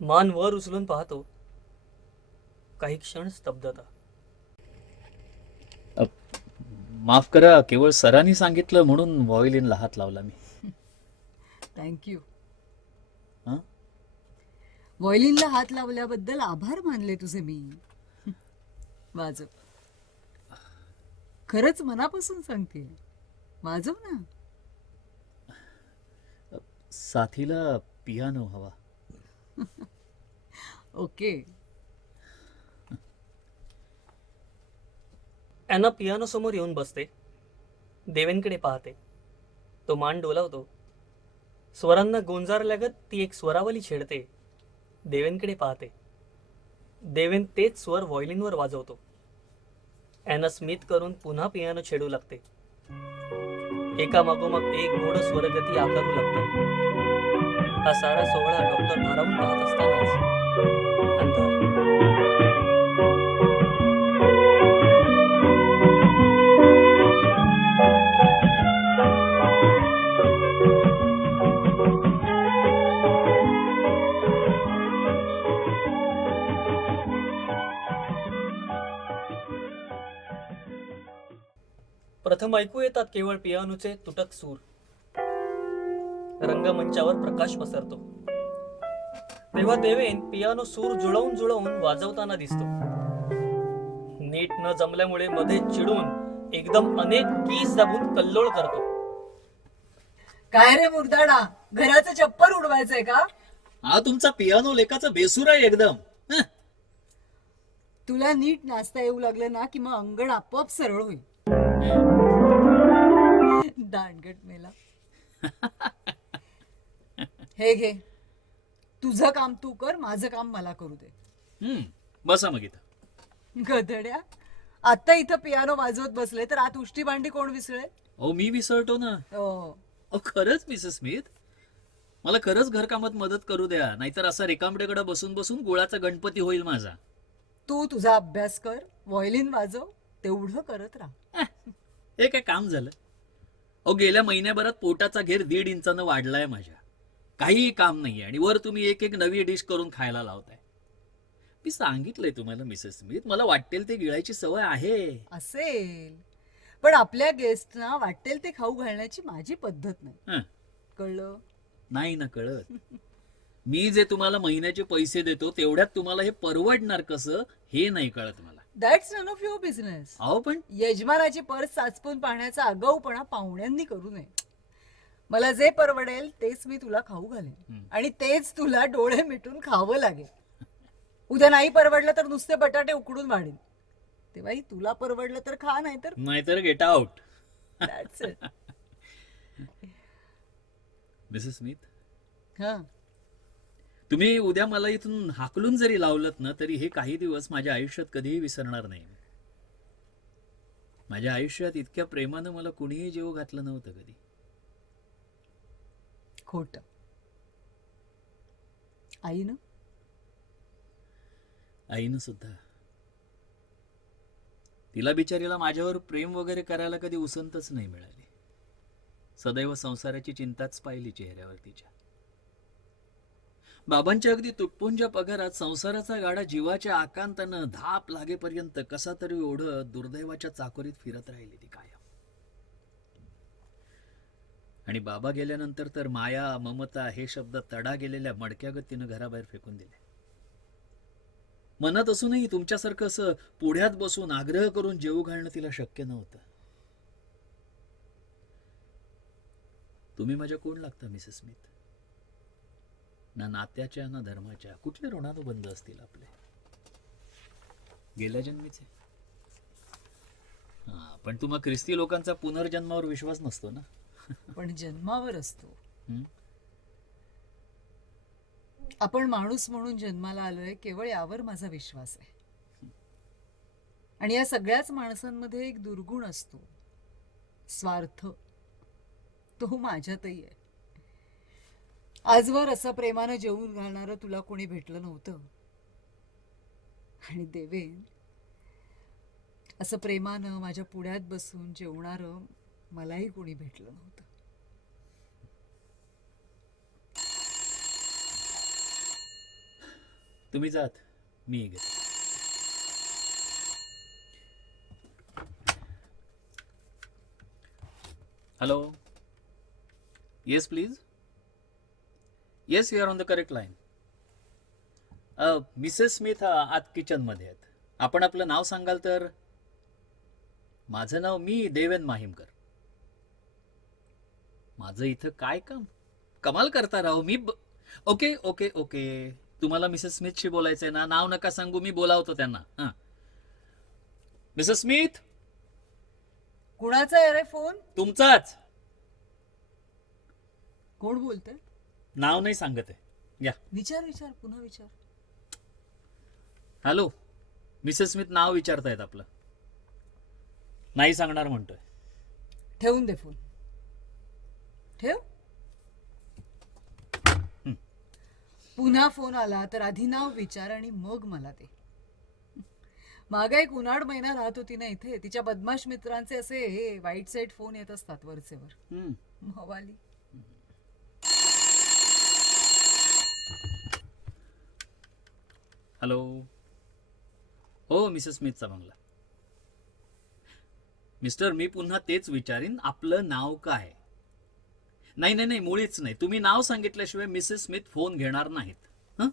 मान वर उचलून पाहतो. काही क्षण स्तब्धता. माफ करा, केवळ सरांनी सांगितलं म्हणून व्हायोलिनला हात लावला मी. थँक्यू. हं? व्हायोलिनला हात लावल्याबद्दल आभार मानले तुझे मी. वाजव. खरंच मनापासून सांगते, वाजव ना. साथीला पियानो हवा. ओके. ॲना पियानो समोर येऊन बसते. देवेनकडे पाहते. तो मान डोलावतो. स्वरांना गोंजारल्यागत ती एक स्वरावली छेडते. देवेनकडे पाहते. देवेन तेच स्वर व्हायोलिनवर वाजवतो. ॲना स्मिथ करून पुन्हा पियानो छेडू लागते. एका मागोमाग एक गोड स्वरगती आकारू लागतात. हा सारा सोहळा डॉक्टर भारावून पाहत असतानाच अंधार. प्रथम ऐकू येतात केवळ पियानोचे तुटक सूर. रंगमंचावर प्रकाश पसरतो. तेव्हा देवेन पियानो सूर जुळवून वाजवताना दिसतो. नीट न जमल्यामुळे मध्ये चिडून एकदम अनेक कीज दाबून कल्लोळ करतो. काय रे मुर्दाडा, घराचं चप्पल उडवायचंय का? हा तुमचा पियानो लेखाचा बेसूर आहे एकदम. हं? तुला नीट नाचता येऊ लागलं ना की मग अंगण आपोआप सरळ होईल. दांडगट मेला. हे घे, तुझं काम तू कर, माझं काम मला करू दे. बसा मग इथं. गधड्या, आता इथं पियानो वाजवत बसले तर आत उष्टी भांडी कोण विसळेल? अहो मी विसरतो ना. अहो खरंच मिसेस स्मिथ, मला खरंच घरकामात मदत करू द्या, नाहीतर असा रिकामटेकडे बसून बसून गुळाचा गणपती होईल माझा. तू तुझा अभ्यास कर, व्हायोलिन वाजव, तेवढं करत राहा. हे काय काम झालं? अहो गेल्या महिन्याभरात पोटाचा घेर 1.5 इंचानं वाढलाय माझ्या. काहीही काम नाहीये आणि वर तुम्ही एक एक नवी डिश करून खायला लावताय. मी सांगितलंय तुम्हाला मिसेस स्मिथ, मला वाटेल ते गिळायची सवय आहे. असेल, पण आपल्या गेस्टना वाटेल ते खाऊ घालण्याची माझी पद्धत नाही. हं, कळलं? नाही ना कळत. मी जे तुम्हाला महिन्याचे पैसे देतो तेवढ्यात तुम्हाला हे परवडणार कसं हे नाही कळत मला. That's none of your business. अहो पण यजमानाची पर्स साचपून पाहण्याचा आगाऊपणा पाहुण्यांनी करू नये. मला जे परवडेल तेच मी तुला खाऊ घालेन आणि तेच तुला डोळे मिटून खावं लागेल. उद्या नाही परवडलं तर नुसते बटाटे उकडून वाढेल. तेव्हाही तुला परवडलं तर खा, नाहीतर get out. That's it. Mrs Smith, हा, तुम्ही उद्या मला इथून हाकलून जरी लावलत ना तरी हे काही दिवस माझ्या आयुष्यात कधीही विसरणार नाही. माझ्या आयुष्यात इतक्या प्रेमानं मला कुणीही जीव घातलं नव्हतं कधी. खोट. आईनं आईनं सुद्धा. तिला बिचारीला माझ्यावर प्रेम वगैरे करायला कधी उसंतच नाही मिळाली. सदैव संसाराची चिंताच पाहिली चेहऱ्यावर तिच्या. बाबांच्या अगदी तुटपुंज्या पगारात संसाराचा गाडा जीवाच्या आकांतानं धाप लागेपर्यंत कसा तरी ओढत दुर्दैवाच्या चाकोरीत फिरत राहिली ती कायम. आणि बाबा गेल्यानंतर तर माया ममता हे शब्द तडा गेलेल्या मडक्यागत तिनं घराबाहेर फेकून दिले. मनात असूनही तुमच्यासारखं असं पुढ्यात बसून आग्रह करून जेवू घालणं तिला शक्य नव्हतं. तुम्ही माझ्या कोण लागता मिसेस स्मिथ? ना नात्याच्या ना धर्माच्या. कुठले ऋणानुबंध असतील आपले? गेल्या जन्मीचे. पण तुम्हा ख्रिस्ती लोकांचा पुनर्जन्मावर विश्वास नसतो ना? पण जन्मावर असतो. हं? आपण माणूस म्हणून जन्माला आलोय केवळ यावर माझा विश्वास आहे. आणि या सगळ्याच माणसांमध्ये एक दुर्गुण असतो, स्वार्थ. तो माझ्यातही आहे. आजवर असं प्रेमानं जेवून घालणारं तुला कोणी भेटलं नव्हतं. आणि देवेन, असं प्रेमानं माझ्या पुढ्यात बसून जेवणारं मलाही कोणी भेटलं नव्हतं. तुम्ही जात, मी घेतो. Hello. Yes please. Yes, you are on the correct line. Mrs Smith आत किचन मध्ये आहेत. आपण आपलं नाव सांगाल तर? माझं नाव मी देवेन माहीमकर. माझं इथं काय काम? कमाल करता राव. Okay okay okay. तुम्हाला मिसेस स्मिथशी बोलायचंय ना? नाव नका सांगू, मी बोलावतो त्यांना. हां, मिसेस स्मिथ. कुणाचा आहे रे फोन? तुमचाच. कोण बोलतंय? नाव नाही सांगत आहे. या. विचार पुन्हा विचार. हॅलो. मिसेस स्मिथ नाव विचारतायत आपलं. नाही सांगणार म्हणतोय. ठेवून दे फोन. ठेव. पुन्हा फोन आला तर आधी नाव विचार आणि मग मला दे. मागे एक उन्हाळ महिना राहत होती ना इथे. तिच्या बदमाश मित्रांचे असे हे वाईट साईड फोन येत असतात वरचेवर. मवाली. हॅलो. हो, मिसेस स्मिथचा बंगला. मिस्टर, मी पुन्हा तेच विचारीन, आपलं नाव काय? नाही नाही नाही, मुळीच नाही. तुम्ही नाव सांगितल्याशिवाय मिसेस स्मिथ फोन घेणार नाहीत. हं?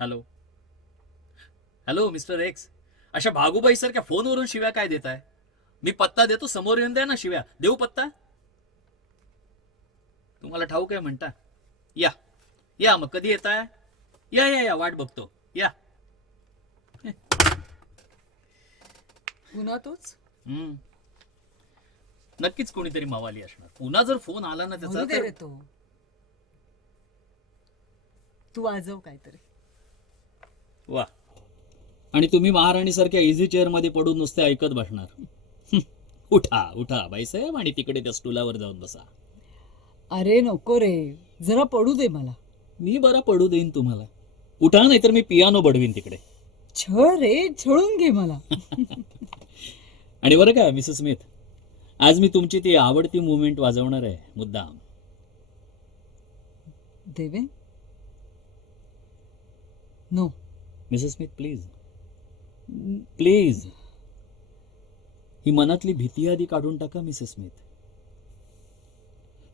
हॅलो. Hello mister x. अशा भागूबाई सारख्या फोनवरून शिव्या काय देताय? मी पत्ता देतो, समोर येऊन द्या ना शिव्या. देऊ पत्ता? तुम्हाला ठाऊक आहे म्हणता? या या, मग कधी येताय? या या या, वाट बघतो. या. पुन्हा तोच? नक्कीच कोणीतरी मवाली असणार. पुन्हा जर फोन आला ना त्याचा बोलू दे रे तर... तो. तू वाजव काहीतरी. वा. आणि तुम्ही महाराणी सारख्या इझी चेअर मध्ये पडून नुसते ऐकत बसणार. उठा उठा बाईसाहेब आणि तिकडे त्या स्टूलावर जाऊन बसा. अरे नको रे, जरा पडू दे मला. मी बरा पडू देईन तुम्हाला. उठा, नाहीतर मी पियानो बडवीन तिकडे. छळ रे, छळून घे मला. आणि बरं का मिसेस स्मिथ, आज मी तुमची ती आवडती मुवमेंट वाजवणार आहे मुद्दाम. Deven, no. Mrs Smith please, please. ही मनातली भीती आधी काढून टाका मिसेस स्मिथ.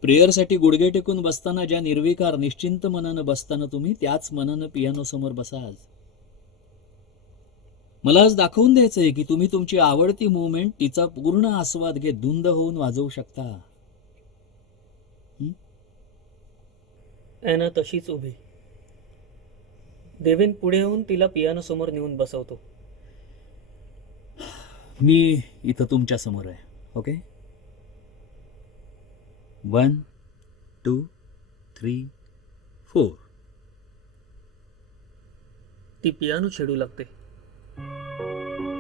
प्रेयरसाठी गुडघे टेकून बसताना ज्या निर्विकार निश्चिंत मनानं बसताना तुम्ही, त्याच मनानं पियानो समोर बसा आज. मला आज दाखवून द्यायचंय की तुम्ही तुमची आवडती मुवमेंट तिचा पूर्ण आस्वाद घेत धुंद होऊन वाजवू शकता. ॲना तशीच उभी. देवेन पुढे येऊन तिला पियानो समोर नेऊन बसवतो. मी इथं तुमच्या समोर आहे. ओके, 1 2 3 4. ती पियानो छेडू लागते.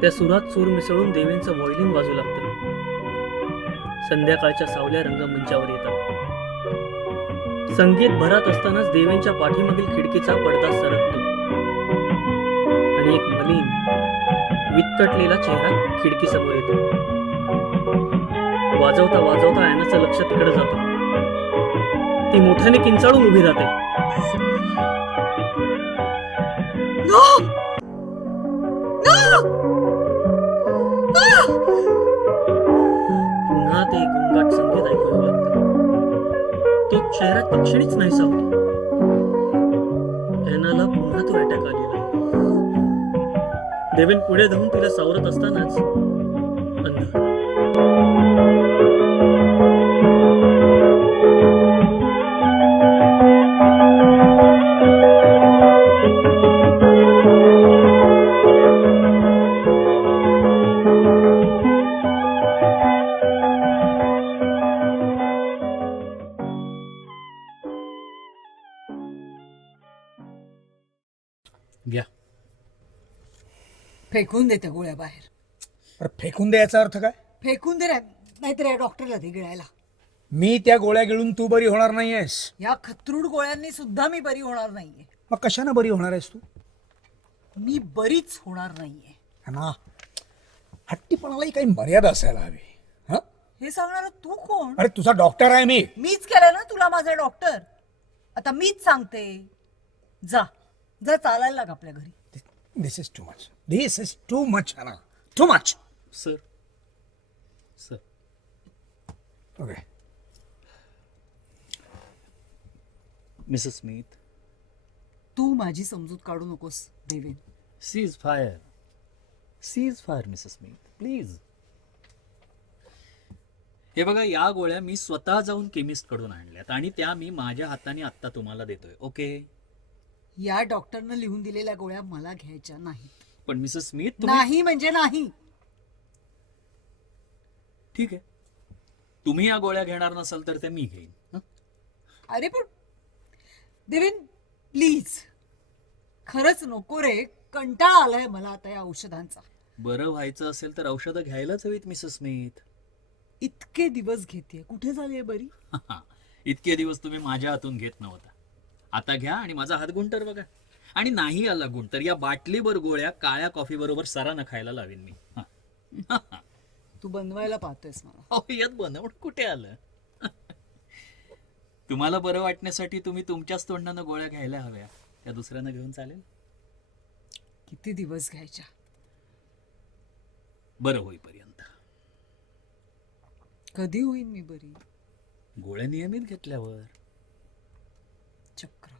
त्या सुरात सूर मिसळून देवेंचं व्हायोलिन वाजू लागतं. संध्याकाळच्या सावल्या रंगमंचावर येतात. संगीत भरात असतानाच देवेंच्या पाठीमागील खिडकीचा पडदा सरकतो आणि एक मलिन वित्तटलेला चेहरा खिडकीसमोर येतो. वाजवता वाजवता ॲनाचं लक्ष तिकडे जातं. ती मोठ्याने किंचाळून उभी राहते. No, no. पुन्हा ते गुंगाट संगीत ऐकू येऊ लागतं. तो चेहरा तक्षणीच नाहीसा होतो. ॲनाला पुन्हा तो अटॅक आलेला. देवेन पुढे धावून तिला सावरत असतानाच अंधार. घ्या. फेकून दे त्या गोळ्या बाहेर. अरे फेकून द्यायचा अर्थ काय? फेकून दे रे, नाहीतर या डॉक्टरला दे गिळायला. मी त्या गोळ्या गिळून तू बरी होणार नाहीयेस. या खतरूड गोळ्यांनी सुद्धा मी बरी होणार नाहीये. मग कशानं बरी होणार आहेस तू? मी बरीच होणार नाहीये. ना, हट्टीपणालाही काही मर्यादा असायला हवी. हा, हे सांगणार तू कोण? अरे तुझा डॉक्टर आहे मी. मीच केलं ना तुला माझा डॉक्टर. आता मीच सांगते, जा जा चालायला लाग आपल्या घरी. This is too much. This is too much ना, too much. Sir, sir. Okay. Mrs Smith, तू माझी समजूत काढू नकोस Deven. Cease fire, cease fire Mrs Smith, please. हे बघा, या गोळ्या मी स्वतः जाऊन केमिस्ट कडून आणल्यात आणि त्या मी माझ्या हाताने आत्ता तुम्हाला देतोय. ओके. या डॉक्टरनं लिहून दिलेल्या गोळ्या मला घ्यायच्या नाहीत. पण मिसेस स्मिथ नाही म्हणजे नाही. ठीक आहे, तुम्ही या गोळ्या घेणार नसाल तर त्या मी घेईन. हं? अरे पण देवेन प्लीज, खरंच नको रे. कंटाळा आलाय मला आता या औषधांचा. बरं व्हायचं असेल तर औषधं घ्यायलाच हवीत मिसेस स्मिथ. इतके दिवस घेते, कुठे झाली बरी? इतके दिवस तुम्ही माझ्या हातून घेत नव्हता. आता घ्या आणि माझा हात गुण तर बघा. आणि नाही आला गुण तर या बाटलीभर गोळ्या काळ्या कॉफी बरोबर सरानं खायला लावीन मी. तू बनवायला पाहतोयस मला. अहो, यात बनवणं कुठे आलं? तुम्हाला बरं वाटण्यासाठी तुम्ही तुमच्याच तोंडानं गोळ्या घ्यायला हव्या. त्या दुसऱ्यांना घेऊन चालेल? किती दिवस घ्यायच्या? बरं होईपर्यंत. कधी होईन मी बरी? गोळ्या नियमित घेतल्यावर. चक्र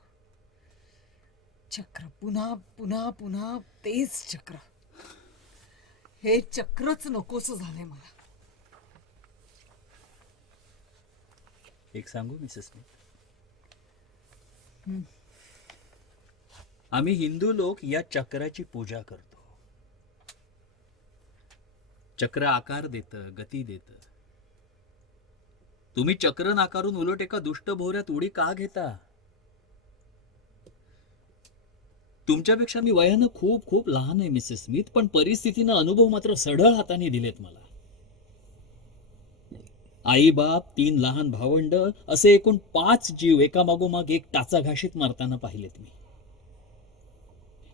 चक्र, पुन्हा पुन्हा पुन्हा तेच चक्र. हे चक्रच नकोस झालंय मला. एक सांगू मिसेस स्मिथ, आम्ही हिंदू लोक या चक्राची पूजा करतो. चक्र आकार देतं, गती देतं. तुम्ही चक्र नाकारून उलट एका दुष्ट भोवऱ्यात उडी का घेता? तुमच्यापेक्षा मी वयानं खूप खूप लहान आहे मिसेस स्मिथ, पण परिस्थितीनं अनुभव मात्र सढळ हाताने दिलेत मला. आई बाप, 3 लहान भावंड, असे एकूण 5 जीव एकामागोमाग एक टाचाघाशीत मारताना पाहिलेत मी.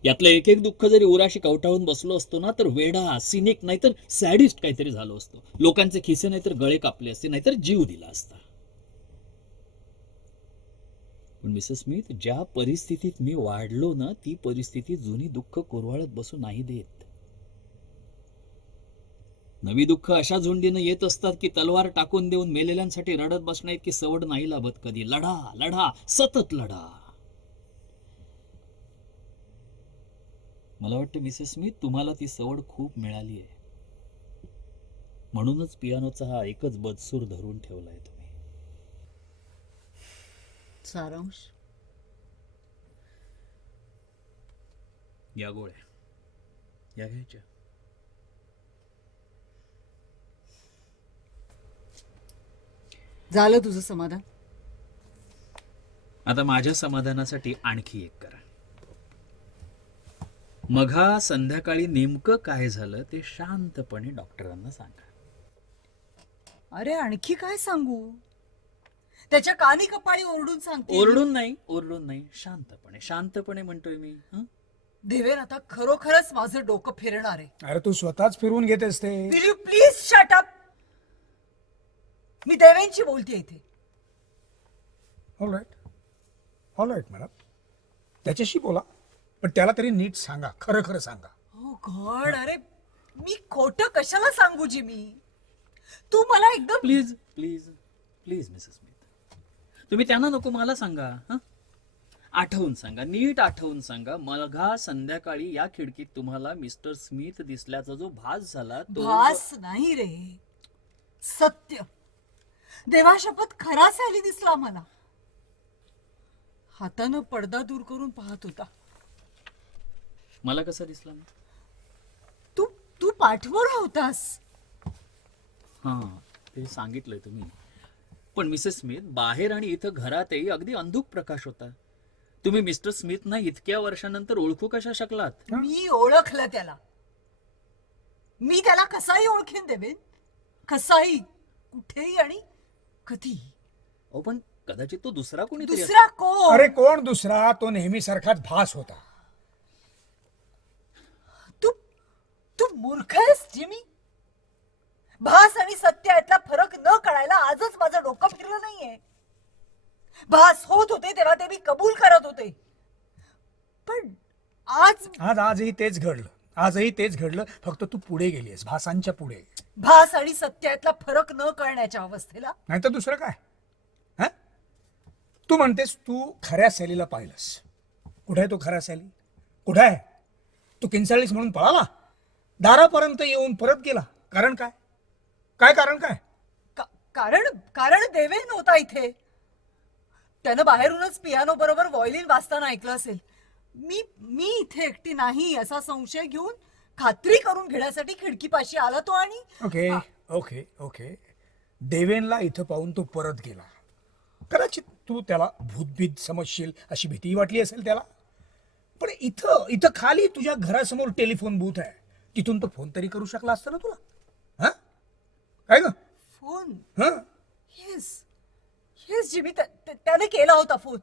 यातलं एक एक दुःख जरी उराशी कवटाळून बसलो असतो ना, तर वेडा, सिनिक नाहीतर सॅडिस्ट काहीतरी झालो असतो. लोकांचे खिसे नाहीतर गळे कापले असते, नाहीतर जीव दिला असता. पण मिसेस स्मिथ, ज्या परिस्थितीत मी वाढलो ना, ती परिस्थिती जुनी दुःख कुरवाळत बसू नाही देत. नवी दुःख अशा झुंडीनं येत असतात की तलवार टाकून देऊन मेलेल्यांसाठी रडत बसण्या इतकी सवड नाही लाभत कधी. लढा लढा, सतत लढा. मला वाटतं मिसेस स्मिथ, तुम्हाला ती सवड खूप मिळाली आहे. म्हणूनच पियानोचा हा एकच बदसूर धरून ठेवलाय तुम्ही. सारांश, या गोळ्या या घ्यायच्या. झालं तुझं समाधान? आता माझ्या समाधानासाठी आणखी एक करा. मघा संध्याकाळी नेमकं काय झालं ते शांतपणे डॉक्टरांना सांगा. अरे आणखी काय सांगू? त्याच्या कानी कपाळी ओरडून सांगते. ओरडून नाही, शांतपणे शांतपणे म्हणतोय मी. हं? देवेन, आता खरोखरच माझं डोकं फिरणार आहे. अरे तू स्वतःच फिरवून घेतेस ते. Will you please shut up? मी देवेंची बोलते इथे. ऑल राईट मॅडम, त्याच्याशी बोला, पण त्याला तरी नीट सांगा, खरं खरं सांगा. हो गॉड, अरे मी खोटं कशाला सांगू जिमी? तू मला एकदम please please please Mrs Smith, तुम्ही त्यांना नको, मला सांगा. हं? आठवून सांगा, नीट आठवून सांगा. मघा संध्याकाळी या खिडकीत तुम्हाला मिस्टर स्मिथ दिसल्याचा जो भास झाला तो भास नाही रे, सत्य. देवाशपथ खरा सॅली दिसला मला. हातानं पडदा दूर करून पाहत होता. मला कसा दिसला ना? तू तू पाठवर होतास. हा, ते सांगितलंय तुम्ही. पण मिसेस स्मिथ, बाहेर आणि इथं घरातही अगदी अंधुक प्रकाश होता. तुम्ही मिस्टर स्मिथना इतक्या वर्षानंतर ओळखू कशा शकलात? मी ओळखलं त्याला. मी त्याला कसाही ओळखेन देवेन, कसाही, कुठेही आणि कधी. अहो, पण कदाचित तो दुसरा कोणीतरी दुसरा कोण? अरे कोण दुसरा? तो नेहमी सारखाच भास होता. तू तू मूर्ख आहेस जिमी. भास आणि सत्य यातला फरक न कळायला आजच माझं डोकं फिरलं नाहीये. भास होत होते तेव्हा ते मी कबूल करत होते, पण आजही तेच घडलं. आजही तेच घडलं, फक्त तू पुढे गेलीस, भासांच्या पुढे. भास आणि सत्य यातला फरक न कळण्याच्या अवस्थेला. नाही तर दुसरं काय? हा, तू म्हणतेस तू खऱ्या सॅलीला पाहिलंस. कुठे आहे तो खरा सॅली? कुठे आहे? तू किंचाळलीस म्हणून पळाला, दारापर्यंत येऊन परत गेला. कारण काय? काय कारण काय? कारण कारण देवेन होता इथे. त्यानं बाहेरूनच पियानो बरोबर व्हायोलिन वाजताना ऐकलं असेल. मी इथे एकटी नाही असा संशय घेऊन खात्री करून घेण्यासाठी खिडकीपाशी आला तो. आणि ओके ओके ओके, देवेनला इथं पाहून तो परत गेला. कदाचित तू त्याला भूतभीत समजशील अशी भीती वाटली असेल त्याला. पण इथं इथं खाली तुझ्या घरासमोर टेलिफोन बूथ आहे, तिथून तो फोन तरी करू शकला असता ना तुला. हा, काय ग? फोन? हा, येस येस जिमी, त्याने केला होता फोन.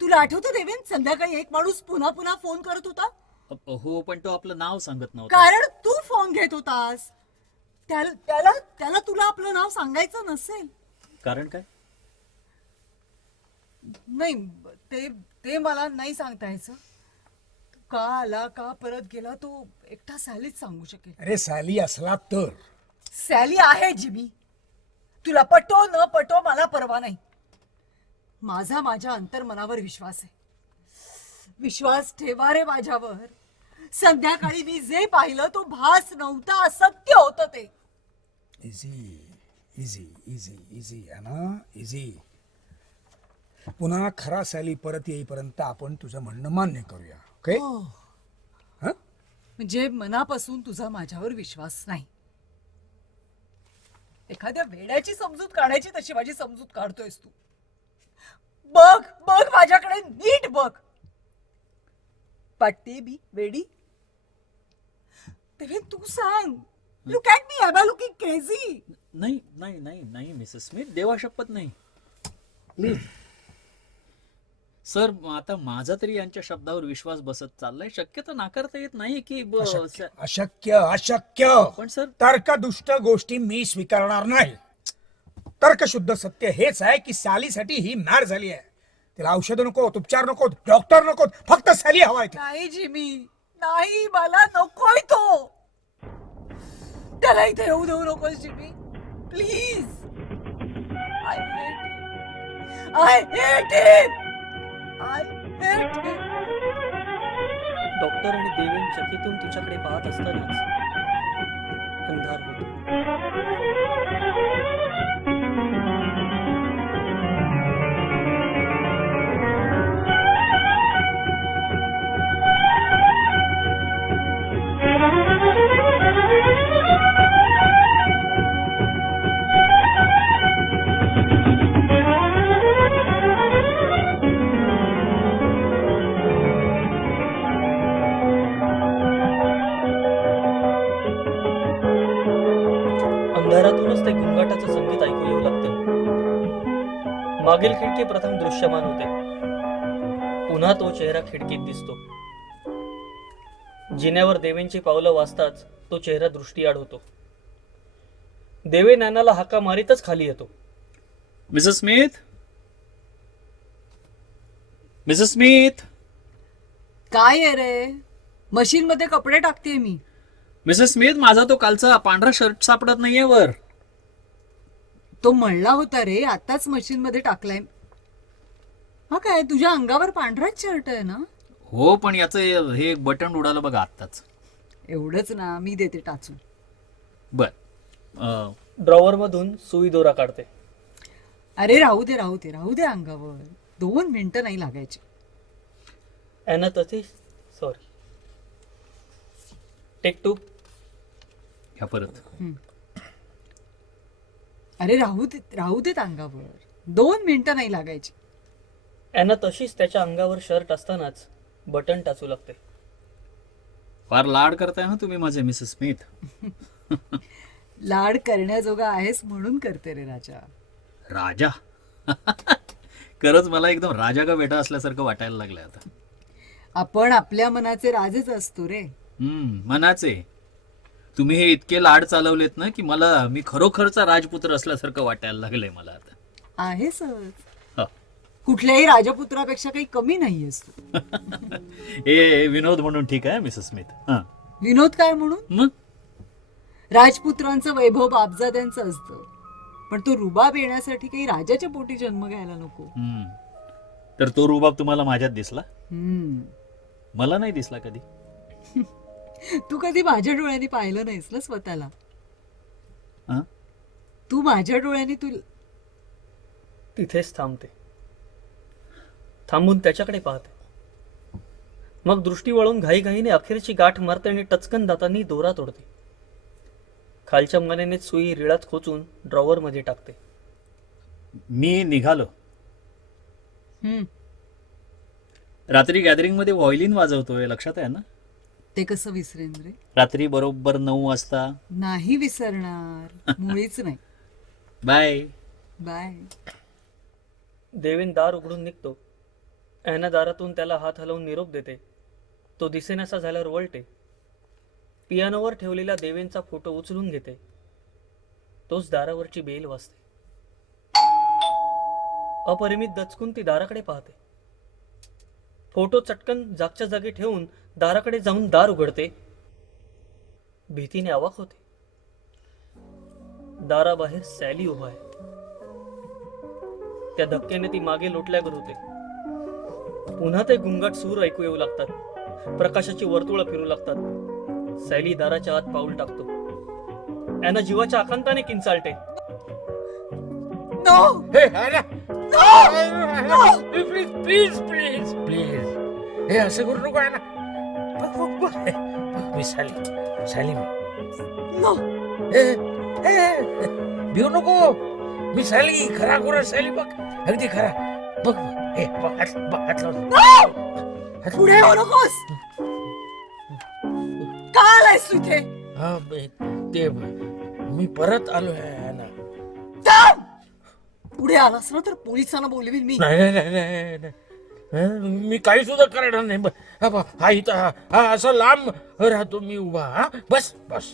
तुला आठवतं देवेन, संध्याकाळी एक माणूस पुन्हा पुन्हा फोन करत होता. हो, पण तो आपलं नाव सांगत नव्हता. कारण तू फोन घेत होतास. त्याला तुला आपलं नाव सांगायचं नसेल. कारण काय? नाही, ते मला नाही सांगता यायचं. का आला, का परत गेला, तो एकटा सॅलीच सांगू शकेल. अरे सॅली असला तर. सॅली आहे जिमी. तुला पटो न पटो मला परवा नाही. माझ्या अंतर्मनावर विश्वास आहे. विश्वास ठेवा रे माझ्यावर. संध्याकाळी मी जे पाहिलं तो भास नव्हता, असत्य होतं ते. इझी इझी इझी इझी आहे ना, इझी. पुन्हा खरा सॅली परत येईपर्यंत आपण तुझं म्हणणं मान्य करूया. ओके? हा, म्हणजे मनापासून तुझा माझ्यावर विश्वास नाही. एखाद्या वेड्याची समजूत काढायची तशी माझी समजूत काढतोयस तू. बघ बघ माझ्याकडे नीट बघ. वाटते मी वेडी? तेव्हा तू सांग. Look at me, am I looking crazy? नाही नाही नाही नाही मिसेस स्मिथ, देवा शपथ नाही. प्लीज सर आता माझा तरी यांच्या शब्दावर विश्वास बसत चाललाय. शक्यता नाकारता येत नाही की अशक्य अशक्य अशक्य. पण सर तर्कदुष्ट गोष्टी मी स्वीकारणार नाही. तर्कशुद्ध सत्य हेच आहे की सॅलीसाठी ही मॅड झाली आहे. तिला औषधं नकोत, उपचार नकोत, डॉक्टर नकोत, फक्त सॅली हवाय. नाही जिमी, नाही, मला नकोय तो. त्याला इथे येऊ देऊ नकोस Jimmy, please. I hate it. Doctor आणि देवेन चकीतून तिच्याकडे पाहत असतानाच अंधार होतो. अंधारातूनच ते गुंगाटाचं संगीत ऐकू येऊ लागते. मागील खिडकी प्रथम दृश्यमान होते. पुन्हा तो चेहरा खिडकीत दिसतो. जिन्यावर देवेंची पावलं वाजताच तो चेहरा दृष्टीआड होतो. देवे नॅनाला हाका मारीतच खाली येतो. मिसेस स्मिथ, मिसेस स्मिथ, काय आहे रे? मशीन मध्ये कपडे टाकते मी. मिसेस स्मिथ, माझा तो कालचा पांढरा शर्ट सापडत नाहीये वर. तो मळला होता रे, आताच मशीन मध्ये टाकलाय. हा काय, तुझ्या अंगावर पांढराच शर्ट आहे ना? हो, पण याचं हे बटन उडालं बघा आत्ताच. एवढंच ना, मी देते टाचून. बर, ड्रॉवर मधून सुई दोरा काढते. अरे राहू दे राहू दे राहू दे अंगावर. 2 मिनिटं नाही लागायची. ॲना तशी सॉरी. टेक 2. ह्या परत. अरे राहू देत अंगावर. 2 मिनिटं नाही लागायची. ॲना तशीच त्याच्या अंगावर शर्ट असतानाच बटन टाचू लागते. फार लाड करताय ना तुम्ही माझे मिसेस स्मिथ. लाड करण्याजोगा आहेस म्हणून करते रे राजा. राजा. खरंच मला एकदम राजा का बेटा असल्यासारखं वाटायला लागलंय आता. आपण आपल्या मनाचे राजेच असतो रे. मनाचे. तुम्ही हे इतके लाड चालवलेत ना की मी खरोखरचा राजपुत्र असल्यासारखं वाटायला लागलंय मला आता. आहेसच. हा. कुठल्याही राजपुत्रापेक्षा काही कमी नाहीयेस तू. हे विनोद म्हणून ठीक आहे मिसेस स्मिथ. विनोद काय म्हणून? मग राजपुत्रांचं वैभव बापजाद्यांचं असतं, पण तो रुबाब येण्यासाठी काही राजाच्या पोटी जन्म घ्यायला नको. तर तो रुबाब तुम्हाला माझ्यात दिसला? हम्म. मला नाही दिसला कधी. तू कधी माझ्या डोळ्यांनी पाहिलं नाहीस ना स्वतःला. हं? तू माझ्या डोळ्यांनी तिथेच थांबते. थांबून त्याच्याकडे पाहते. मग दृष्टी वळून घाईघाईने अखेरची गाठ मारते आणि टचकन दातांनी दोरा तोडते. खालच्या मनेने सुई रिळात खोचून ड्रॉवर मध्ये टाकते. मी निघालो. हम्म. रात्री गॅदरिंग मध्ये व्हायोलिन वाजवतोय, लक्षात आहे ना? ते कसं विसरेन रे? रात्री बरोबर 9 वाजता. नाही विसरणार, मुळीच नाही. Bye bye. देवेन दार उघडून निघतो. ॲना दारातून त्याला हात हलवून निरोप देते. तो दिसेनासा झाल्यावर वळते. पियानोवर ठेवलेला देवेंचा फोटो उचलून घेते. तोच दारावरची बेल वाजते. अपरिमित दचकून ती दाराकडे पाहते. फोटो चटकन जागच्या जागी ठेवून दाराकडे जाऊन दार उघडते. भीतीने अवाक होते. दाराबाहेर सॅली उभा आहे. त्या धक्क्याने ती मागे लोटल्यावर होते. पुन्हा ते गुंगाट सूर ऐकू येऊ लागतात. प्रकाशाची वर्तुळं फिरू लागतात. सॅली दाराच्या आत पाऊल टाकतो. ॲना जीवाच्या आकांताने किंचाळते. No. Please please please please, हे असं करू नको. आहे ना, बघ बघ बघ, बघ मी साली मी. नो. भिऊ नको, मी साली, खरा खुरा साली, बघ अगदी खरा. बघ बघ, हे बघ, हात लाव. पुढे येऊ नकोस. का आलायस तू इथे? हा, ते मी परत आलो आहे ना. थांब. पुढे आलास ना तर पोलिसांना बोलवीन मी. नाही नाही नाही नाही नाही. मी काही सुद्धा करणार नाही. हा इथं हा असं लांब राहतो मी उभा. हा बस बस.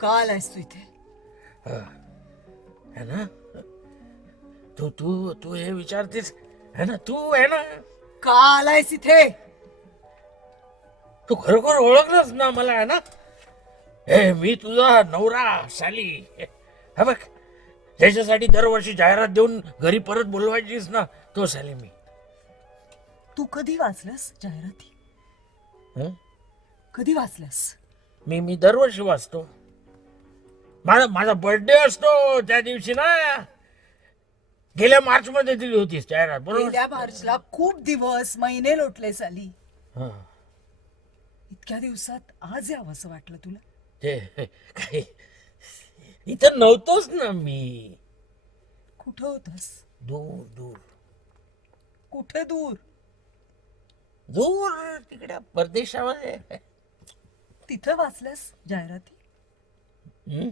का आलायस तू इथे? है ना, तू तू तू हे विचारतेस है ना, तू आहे ना, का आलायस इथे? तू खरोखर ओळखलंस ना मला आहे ना. हे मी तुझा नवरा साली. हा बघ, त्याच्यासाठी दरवर्षी जाहिरात देऊन घरी परत बोलवायचीस ना, तो साली मी. तू कधी वाचलास जाहिराती? हं? कधी वाचलास? मी दरवर्षी वाचतो. माझा बर्थडे असतो त्या दिवशी ना. गेल्या मार्च मध्ये दिली होतीस जाहिरात, बरोबर? गेल्या मार्चला खूप दिवस महिने लोटले साली. हं. इतक्या दिवसात आज यावं असं वाटलं तुला? ते काय, इथं नव्हतोच ना मी. कुठं होतस? दूर दूर कुठे दूर? दूर तिकडे परदेशामध्ये. तिथं वाचल्यास जाहिराती? हं?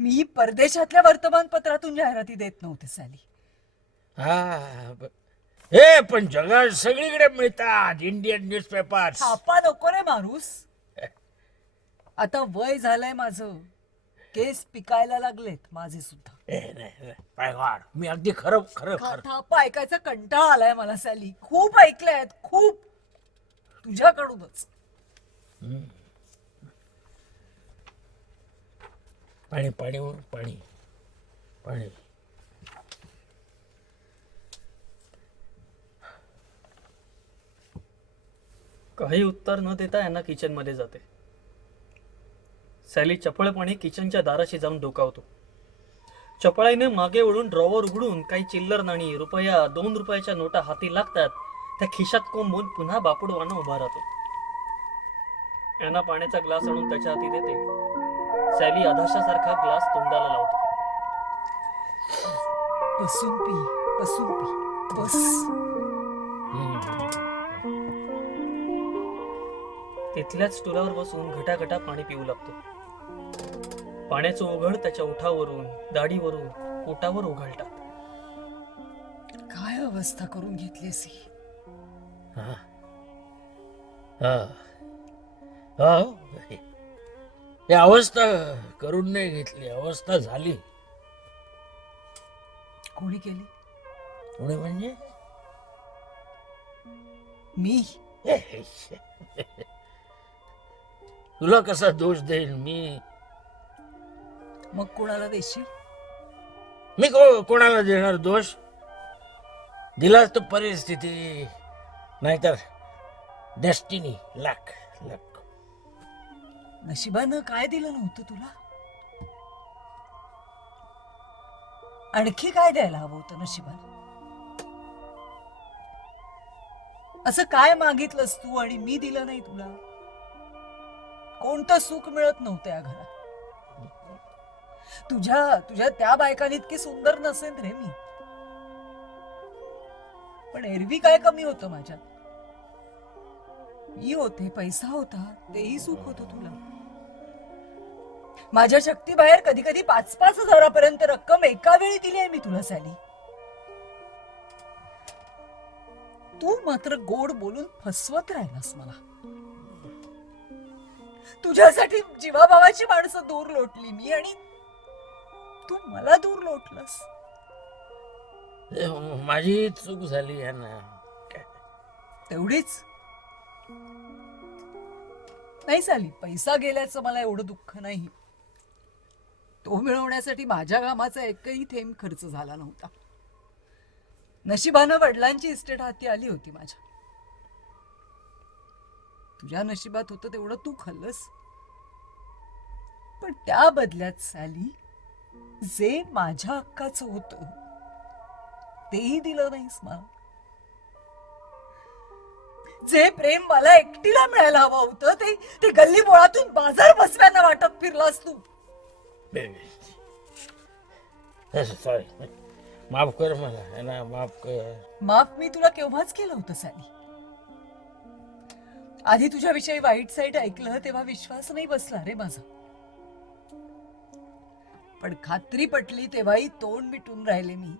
मी परदेशातल्या वर्तमानपत्रातून जाहिराती देत नव्हते साली. हा हे पण जगात सगळीकडे मिळतात इंडियन न्यूजपेपर. छापा नको रे मारूस. आता वय झालंय माझं. केस पिकायला लागलेत माझे सुद्धा. मी अगदी खरं खरं खरं थापा ऐकायचा कंटाळा आलाय मला साली. खूप ऐकलंय, खूप. तुझ्याकडूनच. पाणी पाणी पाणी पाणी. काही उत्तर न देता यांना किचन मध्ये जाते. सॅली चपळपणे किचनच्या दाराशी जाऊन डोकावतो. चपळाईने मागे वळून ड्रॉवर उघडून काही चिल्लर नाणी, रुपया 2 रुपयाच्या नोटा हाती लागतात. त्या खिशात कोंबून पुन्हा बापुडवानं उभा राहतो. यांना पाण्याचा ग्लास आणून त्याच्या हाती देते. सॅली अधाशासारखा ग्लास तोंडाला लावतो. बसून पी, बसून पी, बस. तिथल्याच स्टुलावर बसून घटाघटा पाणी पिऊ लागतो. पाण्याचं ओघळ त्याच्या ओठावरून, दाढीवरून, पोटावर ओघळतात. काय अवस्था करून घेतलीस ही? हा हा हा. ही अवस्था करून नाही घेतली, अवस्था झाली. कोणी केली? कोणी म्हणजे मी. तुला कसा दोष देईल मी? मग कोणाला देशील? मी कोणाला देणार दोष? दिलाच तर परिस्थिती, नाहीतर डेस्टिनी. लक लक. नशिबानं काय दिलं नव्हतं तुला? आणखी काय द्यायला हवं होतं नशिबानं? असं काय मागितलंस तू आणि मी दिलं नाही तुला? कोणतं सुख मिळत नव्हतं या घरात. तुझ्या त्या बायकांनी इतकी सुंदर नसेन रे मी, पण एरवी काय कमी होतं माझ्यात? मी होते, पैसा होता, तेही सुख होतं तुला. माझ्या शक्तीबाहेर कधी कधी 5-5 हजारापर्यंत रक्कम एका वेळी दिली आहे मी तुला सॅली. तू मात्र गोड बोलून फसवत राहिलास मला. तुझ्यासाठी जीवाभावाची माणसं दूर लोटली मी आणि तू मला दूर लोटलास. माझी चूक झाली आहे ना. तेवढीच नाही झाली. पैसा गेल्याचं मला एवढं दुःख नाही. तो मिळवण्यासाठी माझ्या कामाचा एकही थेंब खर्च झाला नव्हता. नशिबानं वडिलांची इस्टेट हाती आली होती माझ्या. तुझ्या नशिबात होतं तेवढं तू खाल्लंस, पण त्या बदल्यात सॅली जे माझ्या हक्काचं होतं तेही दिलं नाहीस मला. जे प्रेम मला एकटीला मिळायला हवं होतं ते गल्ली बोळातून बाजार बसव्यांना वाटत फिरलास तू. सॉरी, माफ कर मला, है ना, माफ कर. माफ मी तुला केव्हाच केलं होतं सॅली. आधी तुझ्याविषयी वाईट साईट ऐकलं तेव्हा विश्वास नाही बसला रे माझा. पण खात्री पटली तेव्हाही तोंड मिटून राहिले मी.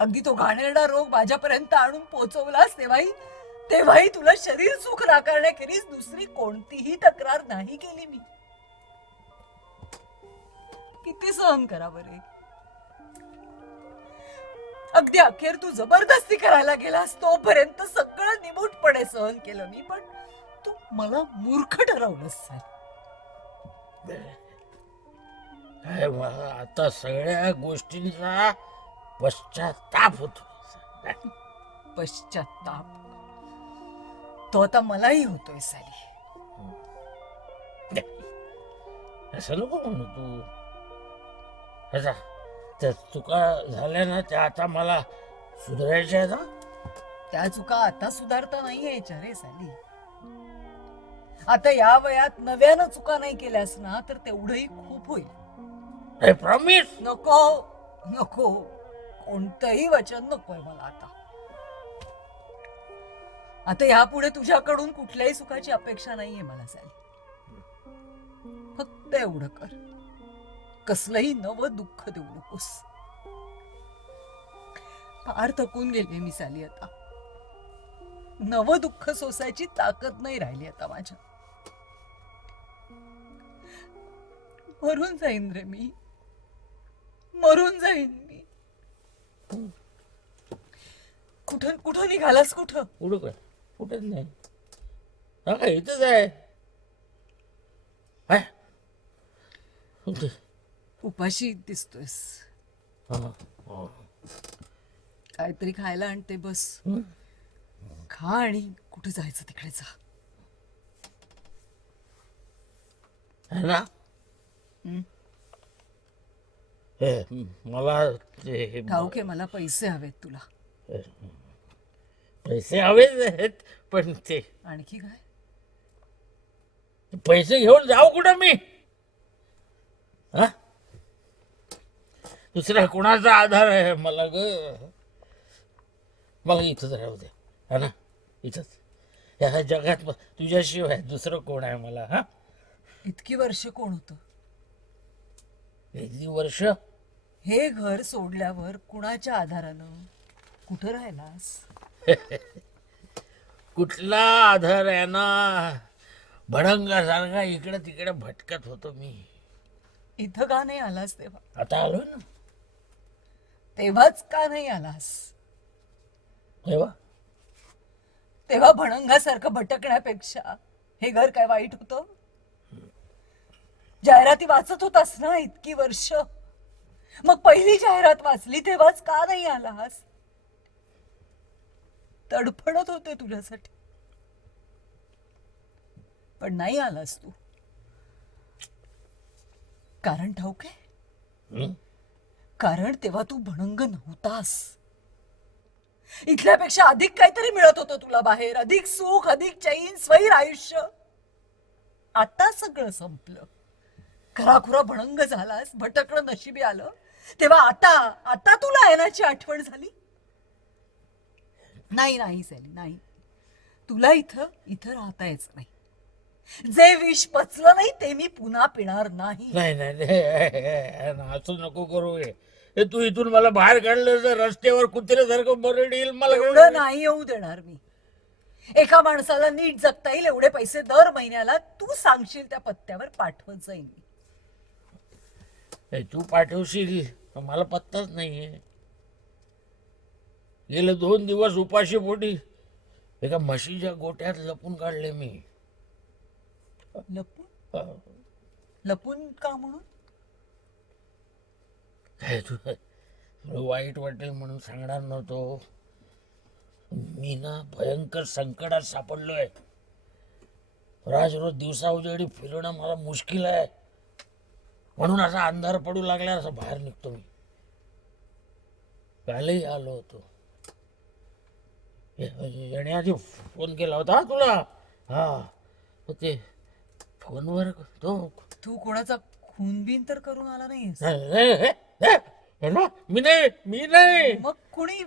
अगदी तो घाणेरडा रोग माझ्यापर्यंत आणून पोहोचवलास तेव्हाही तुला शरीर सुख नाकारण्याखेरीज दुसरी कोणतीही तक्रार नाही केली मी. किती सहन करा बरे. अगदी अखेर तू जबरदस्ती करायला गेलास तोपर्यंत सगळं निमूटपणे सहन केलं मी, पण तू मला मूर्ख ठरवलंस. काय मला आता सगळ्या गोष्टींचा पश्चाताप होतो. पश्चाताप तो आता मलाही होतोय साली. असं नको म्हणू तू. आता त्या चुका झाल्या ना त्या आता मला सुधारायच्या आहेत ना. त्या चुका आता सुधारता नाही यायच्या रे साली. आता या वयात नव्यानं चुका नाही केल्यास ना तर तेवढंही खूप होईल. I promise. नको नको कोणतंही वचन नकोय मला आता. आता यापुढे तुझ्याकडून कुठल्याही सुखाची अपेक्षा नाहीये मला साली. फक्त एवढं कर, कसलंही नवं दुःख देऊ नकोस. फार थकून गेले मी साली आता. नवं दुःख सोसायची ताकद नाही राहिली आता माझ्या. मरून जाईन रे मी, मरून जाईन मी. कुठं कुठं निघालास कुठं? कुठं काय कुठेच नाही. हा काय इथंच आहे. हाय. कुठे? उपाशी दिसतोयस. हा, हा. काहीतरी खायला आणते बस. हं? खा आणि कुठे जायचं तिकडे जा. है ना. हं? हे मला ते ठाऊक आहे मला पैसे हवेत तुला. पैसे हवेच आहेत पण ते आणखी काय? पैसे घेऊन जाऊ कुठं मी. हा दुसऱ्या कोणाचा आधार आहे मला ग. मला इथंच राहू दे. हा ना इथंच. या जगात तुझ्याशिवाय दुसरं कोण आहे मला. हा इतकी वर्ष कोण होतं? किती वर्ष. हे घर सोडल्यावर कुणाच्या आधारानं कुठं राहिलास? कुठला आधार आहे ना. भडंगासारखा इकडे तिकडे भटकत होतो मी. इथं का नाही आलास तेव्हा? आता आलो ना. तेव्हाच का नाही आलास? तेव्हा तेव्हा भणंगासारखं भटकण्यापेक्षा हे घर काय वाईट होतं? जाहिराती वाचत होतास ना इतकी वर्ष. मग पहिली जाहिरात वाचली तेव्हाच का नाही आलास? तडफडत होते तुझ्यासाठी पण नाही आलास तू. कारण ठाऊक आहे? हं? कारण तेव्हा तू भणंग नव्हतास. इथल्यापेक्षा अधिक काहीतरी मिळत होतं तुला बाहेर. अधिक सुख, अधिक चैन, स्वैर आयुष्य. आता सगळं संपलं. खराखुरा भणंग झालास, भटकणं नशिबी आलं तेव्हा आता तुला ऐनाची आठवण झाली. नाही नाही सॅली नाही. तुला इथं राहता यायचं नाही. जे विष पचलं नाही ते मी पुन्हा पिणार नाही. नाही नाही नाही, असं नको करू. हे तू इथून मला बाहेर काढलं तर रस्त्यावर कुत्र्यासारखं बरड येईल मला. एवढं नाही येऊ देणार मी. एका माणसाला नीट जगता येईल एवढे पैसे दर महिन्याला तू सांगशील त्या पत्त्यावर पाठवत जाईन मी. तू पाठवशील मला पत्ताच नाहीये. गेले 2 दिवस उपाशी पोटी एका म्हशीच्या गोट्यात लपून काढले मी. लपून? लपून का म्हणून? काय तुला वाईट वाटेल म्हणून सांगणार नव्हतो. मी ना भयंकर संकटात सापडलोय. रोज दिवसा उजेडी फिरणं मला मुश्किल आहे. म्हणून असा अंधार पडू लागला असं बाहेर निघतो मी. कालही आलो होतो. येण्याआधी फोन केला होता तुला. हा ते फोनवर तू कोणाचा खूनबीन तर करून आला नाहीस? मी नाही. मग कुणी?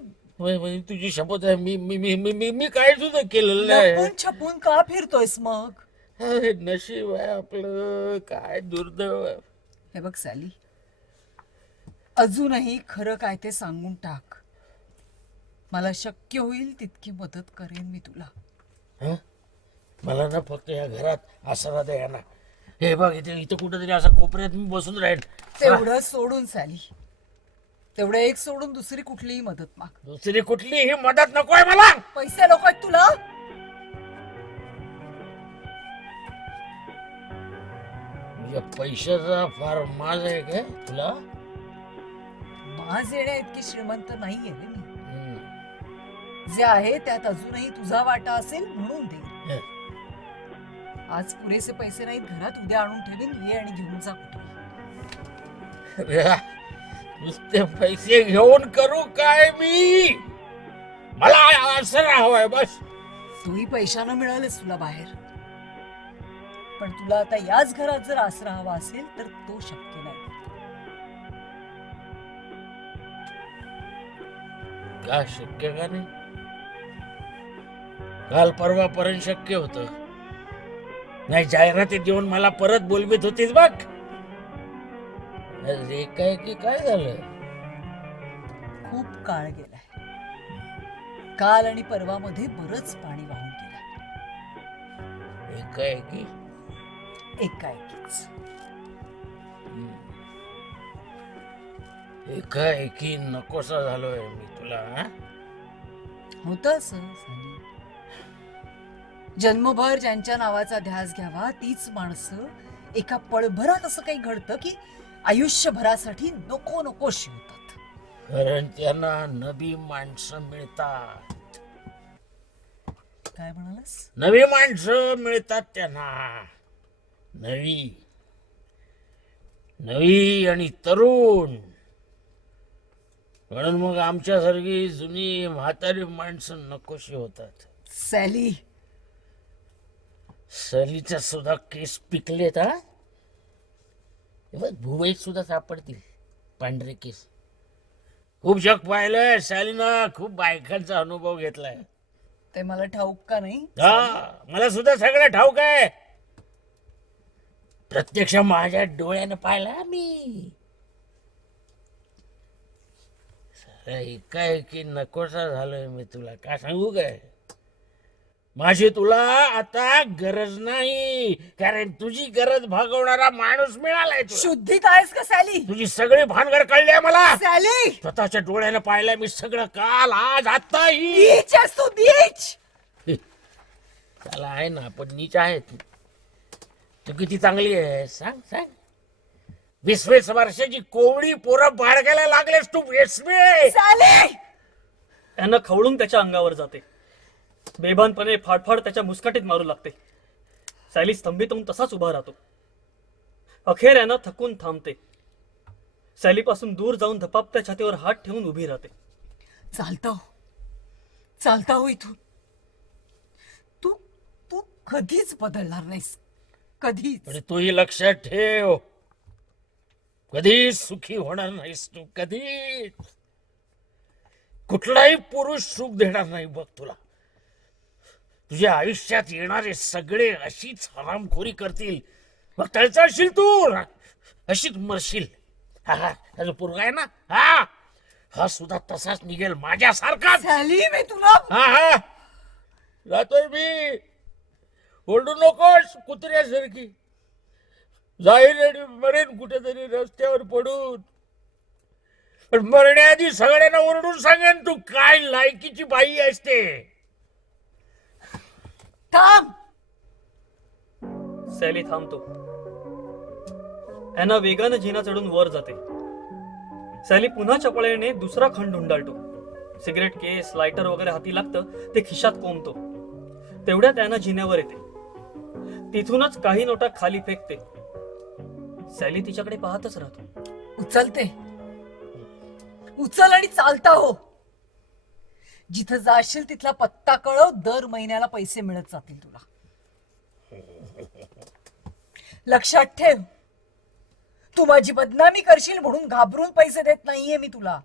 तुझी शपथ आहे. मी काय सुद्धा केलेलं नाही. लपून छपून का फिरतोयस मग? नशीब आहे आपलं. काय दुर्दैव आहे. हे बघ सॅली, अजूनही खरं काय ते सांगून टाक. मला शक्य होईल तितकी मदत करेन मी तुला. हं? मला ना फक्त या घरात आसरा द्या ना. हे बघ इथे इथं कुठेतरी असा कोपऱ्यात मी बसून राहील. तेवढं सोडून सॅली, तेवढं एक सोडून दुसरी कुठलीही मदत माग. दुसरी कुठलीही मदत नकोय मला. पैसे नको आहेत तुला? म्हणजे पैशाचा फार माज आहे काय तुला? माज येण्या इतकी श्रीमंत नाहीये रे मी. हं. जे आहे त्यात अजूनही तुझा वाटा असेल म्हणून दे. हं. आज पुरेसे पैसे नाहीत घरात, उद्या आणून ठेवीन, ये आणि घेऊन जा कुठे. अरे, नुसते पैसे घेऊन करू काय मी? मला आसरा हवाय बस. तूही पैशानं मिळालेस तुला बाहेर, पण तुला आता याच घरात जर आसरा हवा असेल तर तो शक्य नाही. का शक्य का नाही? काल परवापर्यंत शक्य होत. नाही जाहिराती देऊन मला परत बोलवीत होतीस बघ. अरे काय की काय झालं? खूप काळ गेलाय. काल आणि परवामध्ये बरंच पाणी वाहून गेलं. एकाएकी एकाएकीच. एकाएकी नकोसा झालोय मी तुला. हं? होतं असं साली. जन्मभर ज्यांच्या नावाचा ध्यास घ्यावा तीच माणसं एका पळभरात असं काही घडतं की आयुष्यभरासाठी नको नकोशी होतात. कारण त्यांना नवी माणसं मिळतात. काय म्हणालास? नवी माणसं मिळतात त्यांना. नवी नवी आणि तरुण. म्हणून मग आमच्यासारखी जुनी म्हातारी माणसं नकोशी होतात. सॅली, सलीचा सुद्धा केस पिकलेत. हा भुवईत सुद्धा सापडतील पांढरे केस. खूप जग पाहिलंय सॅलीनं, खूप बायकांचा अनुभव घेतलाय. ते मला ठाऊक का नाही? हा मला सुद्धा सगळं ठाऊक आहे. प्रत्यक्ष माझ्या डोळ्यानं पाहिला मी. एकाएकी नकोसा झालोय मी तुला. काय सांगू काय? माझी तुला आता गरज नाही, कारण तुझी गरज भागवणारा माणूस मिळालाय तुला. शुद्धीत आहेस का सॅली? तुझी सगळी भानगड कळली आहे मला. सॅली, स्वतःच्या डोळ्यानं पाहिलंय मी सगळं. काल आज आताही. बीच आहेस तू, बीच. त्याला आहे ना, पण नीच आहे तू किती चांगली आहे सांग सांग. 20 वर्षाची कोवळी पोरं बाळगायला लागलेस तू. वेसमे सॅली, यानं खवळून त्याच्या अंगावर जाते. बेभानपणे फाडफाड त्याच्या मुस्काटीत मारू लागते. सॅली स्तंभित होऊन तसाच उभा राहतो. अखेर यानं थकून थांबते. सॅलीपासून दूर जाऊन धपापत्या छातीवर हात ठेवून उभी राहते. चालता हो इथून. तू तू कधीच बदलणार नाहीस, कधीच. पण तूही लक्षात ठेव, कधीच सुखी होणार नाहीस तू. कधीच. कुठलाही पुरुष सुख देणार नाही बघ तुला. तुझ्या आयुष्यात येणारे सगळे अशीच हरामखोरी करतील. मग तळतळशील तू, अशीच मरशील. हा जो पोरगा आहे ना, हा सुद्धा तसाच निघेल माझ्यासारखाच. सॅली, मी तुला. हा जातोय मी. ओरडू नकोस कुत्र्यासारखी. जाईल आणि मरेन कुठेतरी रस्त्यावर पडून. पण मरण्याआधी सगळ्यांना ओरडून सांगेन तू काय लायकीची बाई आहेस ते. थांब. सॅली थांबतो. ॲना वेगानं जिना चढून वर जाते. सॅली पुन्हा चपळेने दुसरा खंड हुंडाळतो. सिगरेट केस, लायटर वगैरे हाती लागतं ते खिशात कोंबतो. तेवढ्यात ॲना जिन्यावर येते. तिथूनच काही नोटा खाली फेकते. सॅली तिच्याकडे पाहतच राहतो. उचलते. उचल आणि चालता हो. जिथं जाशील तिथला पत्ता कळव. दर महिन्याला पैसे मिळत जातील तुला. लक्षात ठेव, तू माझी बदनामी करशील म्हणून घाबरून पैसे देत नाहीये मी तुला.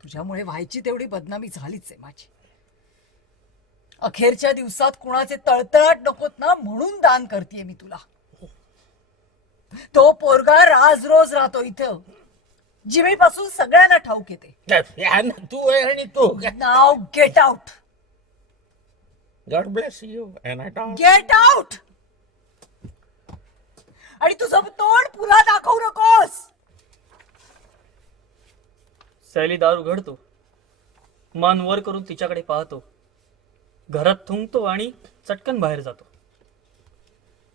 तुझ्यामुळे व्हायची तेवढी बदनामी झालीच आहे माझी. अखेरच्या दिवसात कुणाचे तळतळाट नकोत ना म्हणून दान करतेय मी तुला. तो पोरगा राज रोज राहतो इथं. जिमी पासून सगळ्यांना ठाऊक येते. तू आहे आणि तू नाव get out. God bless you अनाटॉम. Get out. आणि तुझं तोंड पुन्हा दाखवू नकोस. सॅली दार उघडतो, मान वर करून तिच्याकडे पाहतो, घरात थुंकतो आणि चटकन बाहेर जातो.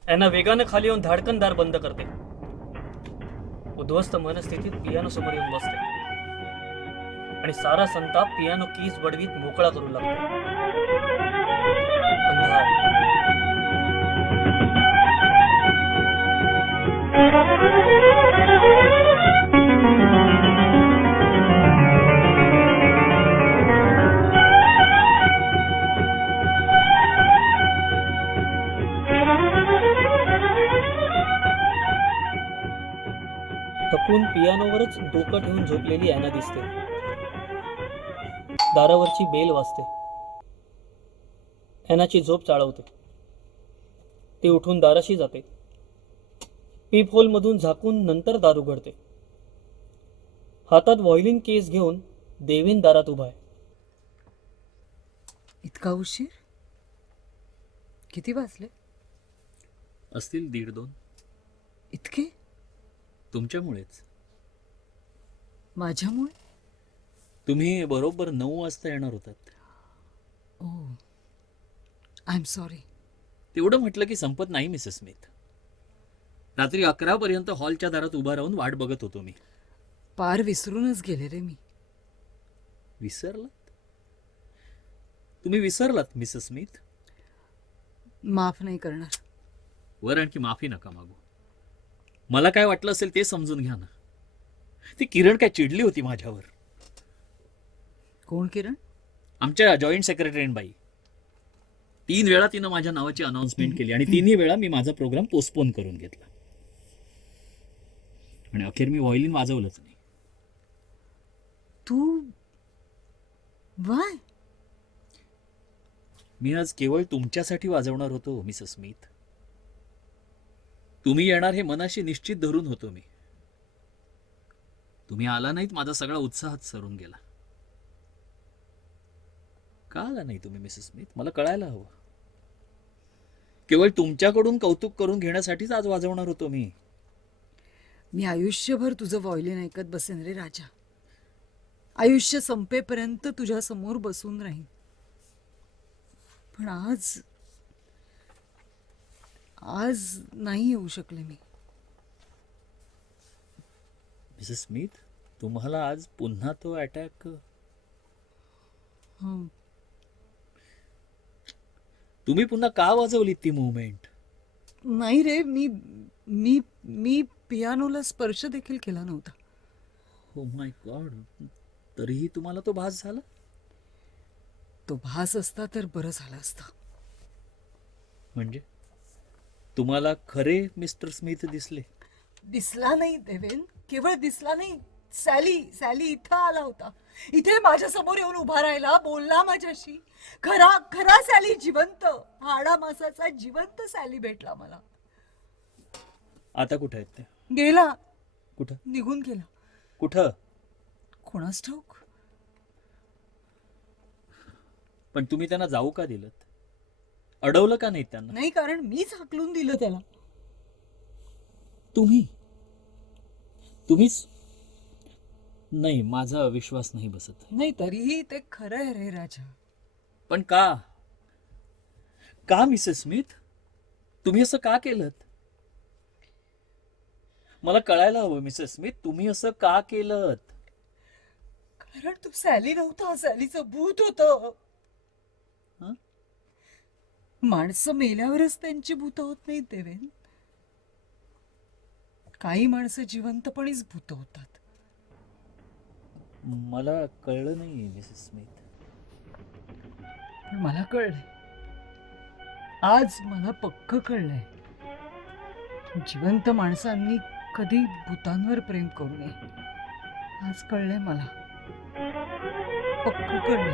एना वेगानं खाली येऊन धाडकन दार बंद करते. उद्ध्वस्त मनस्थितीत पियानो समोर येऊन बसते आणि सारा संताप पियानो कीज बडवीत मोकळा करू लागते. अंधार. थकून पियानोवरच डोकं ठेवून झोपलेली ॲना दिसते. दारावरची बेल वाजते. ॲनाची झोप चाळवते. ती उठून दाराशी जाते. पीप होलमधून झाकून नंतर दार उघडते. हातात व्हायोलिन केस घेऊन देवेन दारात उभा आहे. इतका उशीर? किती वाजले? असतील 1:30-2. इतके? तुमच्यामुळेच. माझ्यामुळे? तुम्ही बरोबर 9 वाजता येणार होतात. ओ, आय एम सॉरी. तेवढं म्हटलं की संपत नाही मिसेस स्मिथ. रात्री 11 पर्यंत हॉलच्या दारात उभा राहून वाट बघत होतो मी. पार विसरूनच गेले रे मी. विसरलात? तुम्ही विसरलात मिसेस स्मिथ? माफ नाही करणार. वर आणखी माफी नका मागू. मला काय वाटलं असेल ते समजून घ्या ना. ती किरण काय चिडली होती माझ्यावर. कोण किरण? आमच्या जॉईंट सेक्रेटरीन बाई. 3 वेळा तिनं माझ्या नावाची अनाउन्समेंट केली आणि 3ही वेळा मी माझा प्रोग्राम पोस्टपोन करून घेतला. आणि अखेर मी व्हायोलिन वाजवलंच नाही. तू वाय? मी आज केवळ तुमच्यासाठी वाजवणार होतो मिसेस स्मिथ. तुम्ही येणार हे मनाशी निश्चित धरून होतो मी. तुम्ही आला नाहीत, माझा सगळा उत्साहात सरून गेला. का आला नाही तुम्ही मिसेस स्मिथ? मला कळायला हवं. केवळ तुमच्याकडून कौतुक करून घेण्यासाठीच आज वाजवणार होतो मी. मी आयुष्यभर तुझं व्हायोलिन ऐकत बसेन रे राजा. आयुष्य संपेपर्यंत तुझ्या समोर बसून राहीन. पण आज नाही येऊ शकले मी. मिसेस स्मिथ, तुम्हाला आज पुन्हा तो अटॅक? हं. तुम्ही पुन्हा का वाजवलीत ती मुवमेंट? नाही रे, मी मी मी पियानोला स्पर्श देखील केला नव्हता. हो माय गॉड. तरीही तुम्हाला तो भास झाला? तो भास असता तर बरं झालं असतं. म्हणजे तुम्हाला खरे मिस्टर स्मिथ दिसले? दिसला नाही देवेन, केवळ दिसला नाही. सॅली इथं आला होता. इथे माझ्या समोर येऊन उभा राहिला, बोलला माझ्याशी. खरा सॅली, जिवंत, हाडा मासाचा जिवंत सॅली भेटला मला. आता कुठे आहेत ते? गेला. कुठं? निघून गेला. कुठं? कोणास ठाऊक. पण तुम्ही त्यांना जाऊ का दिलं? अडवलं का नाही त्यांना? नाही, कारण मीच हाकलून दिलं त्याला. तुम्हीच? नाही, माझा विश्वास नाही बसत. नाही, तरीही ते खरं आहे रे राजा. पण का मिसेस स्मिथ? तुम्ही असं का केलं? मला कळायला हवं मिसेस स्मिथ, तुम्ही असं का केलं? कारण तू सॅली नव्हता, सॅलीचं भूत होतं. हं? माणसं मेल्यावरच त्यांची भूत होत नाहीत देवेन. काही माणसं जिवंतपणीच भूत होतात. मला कळलं नाही मिसेस स्मिथ. पण मला कळलंय. आज मला पक्क कळलंय. जिवंत माणसांनी कधी भूतांवर प्रेम करू नये. आज कळलंय मला. पक्क कळलंय.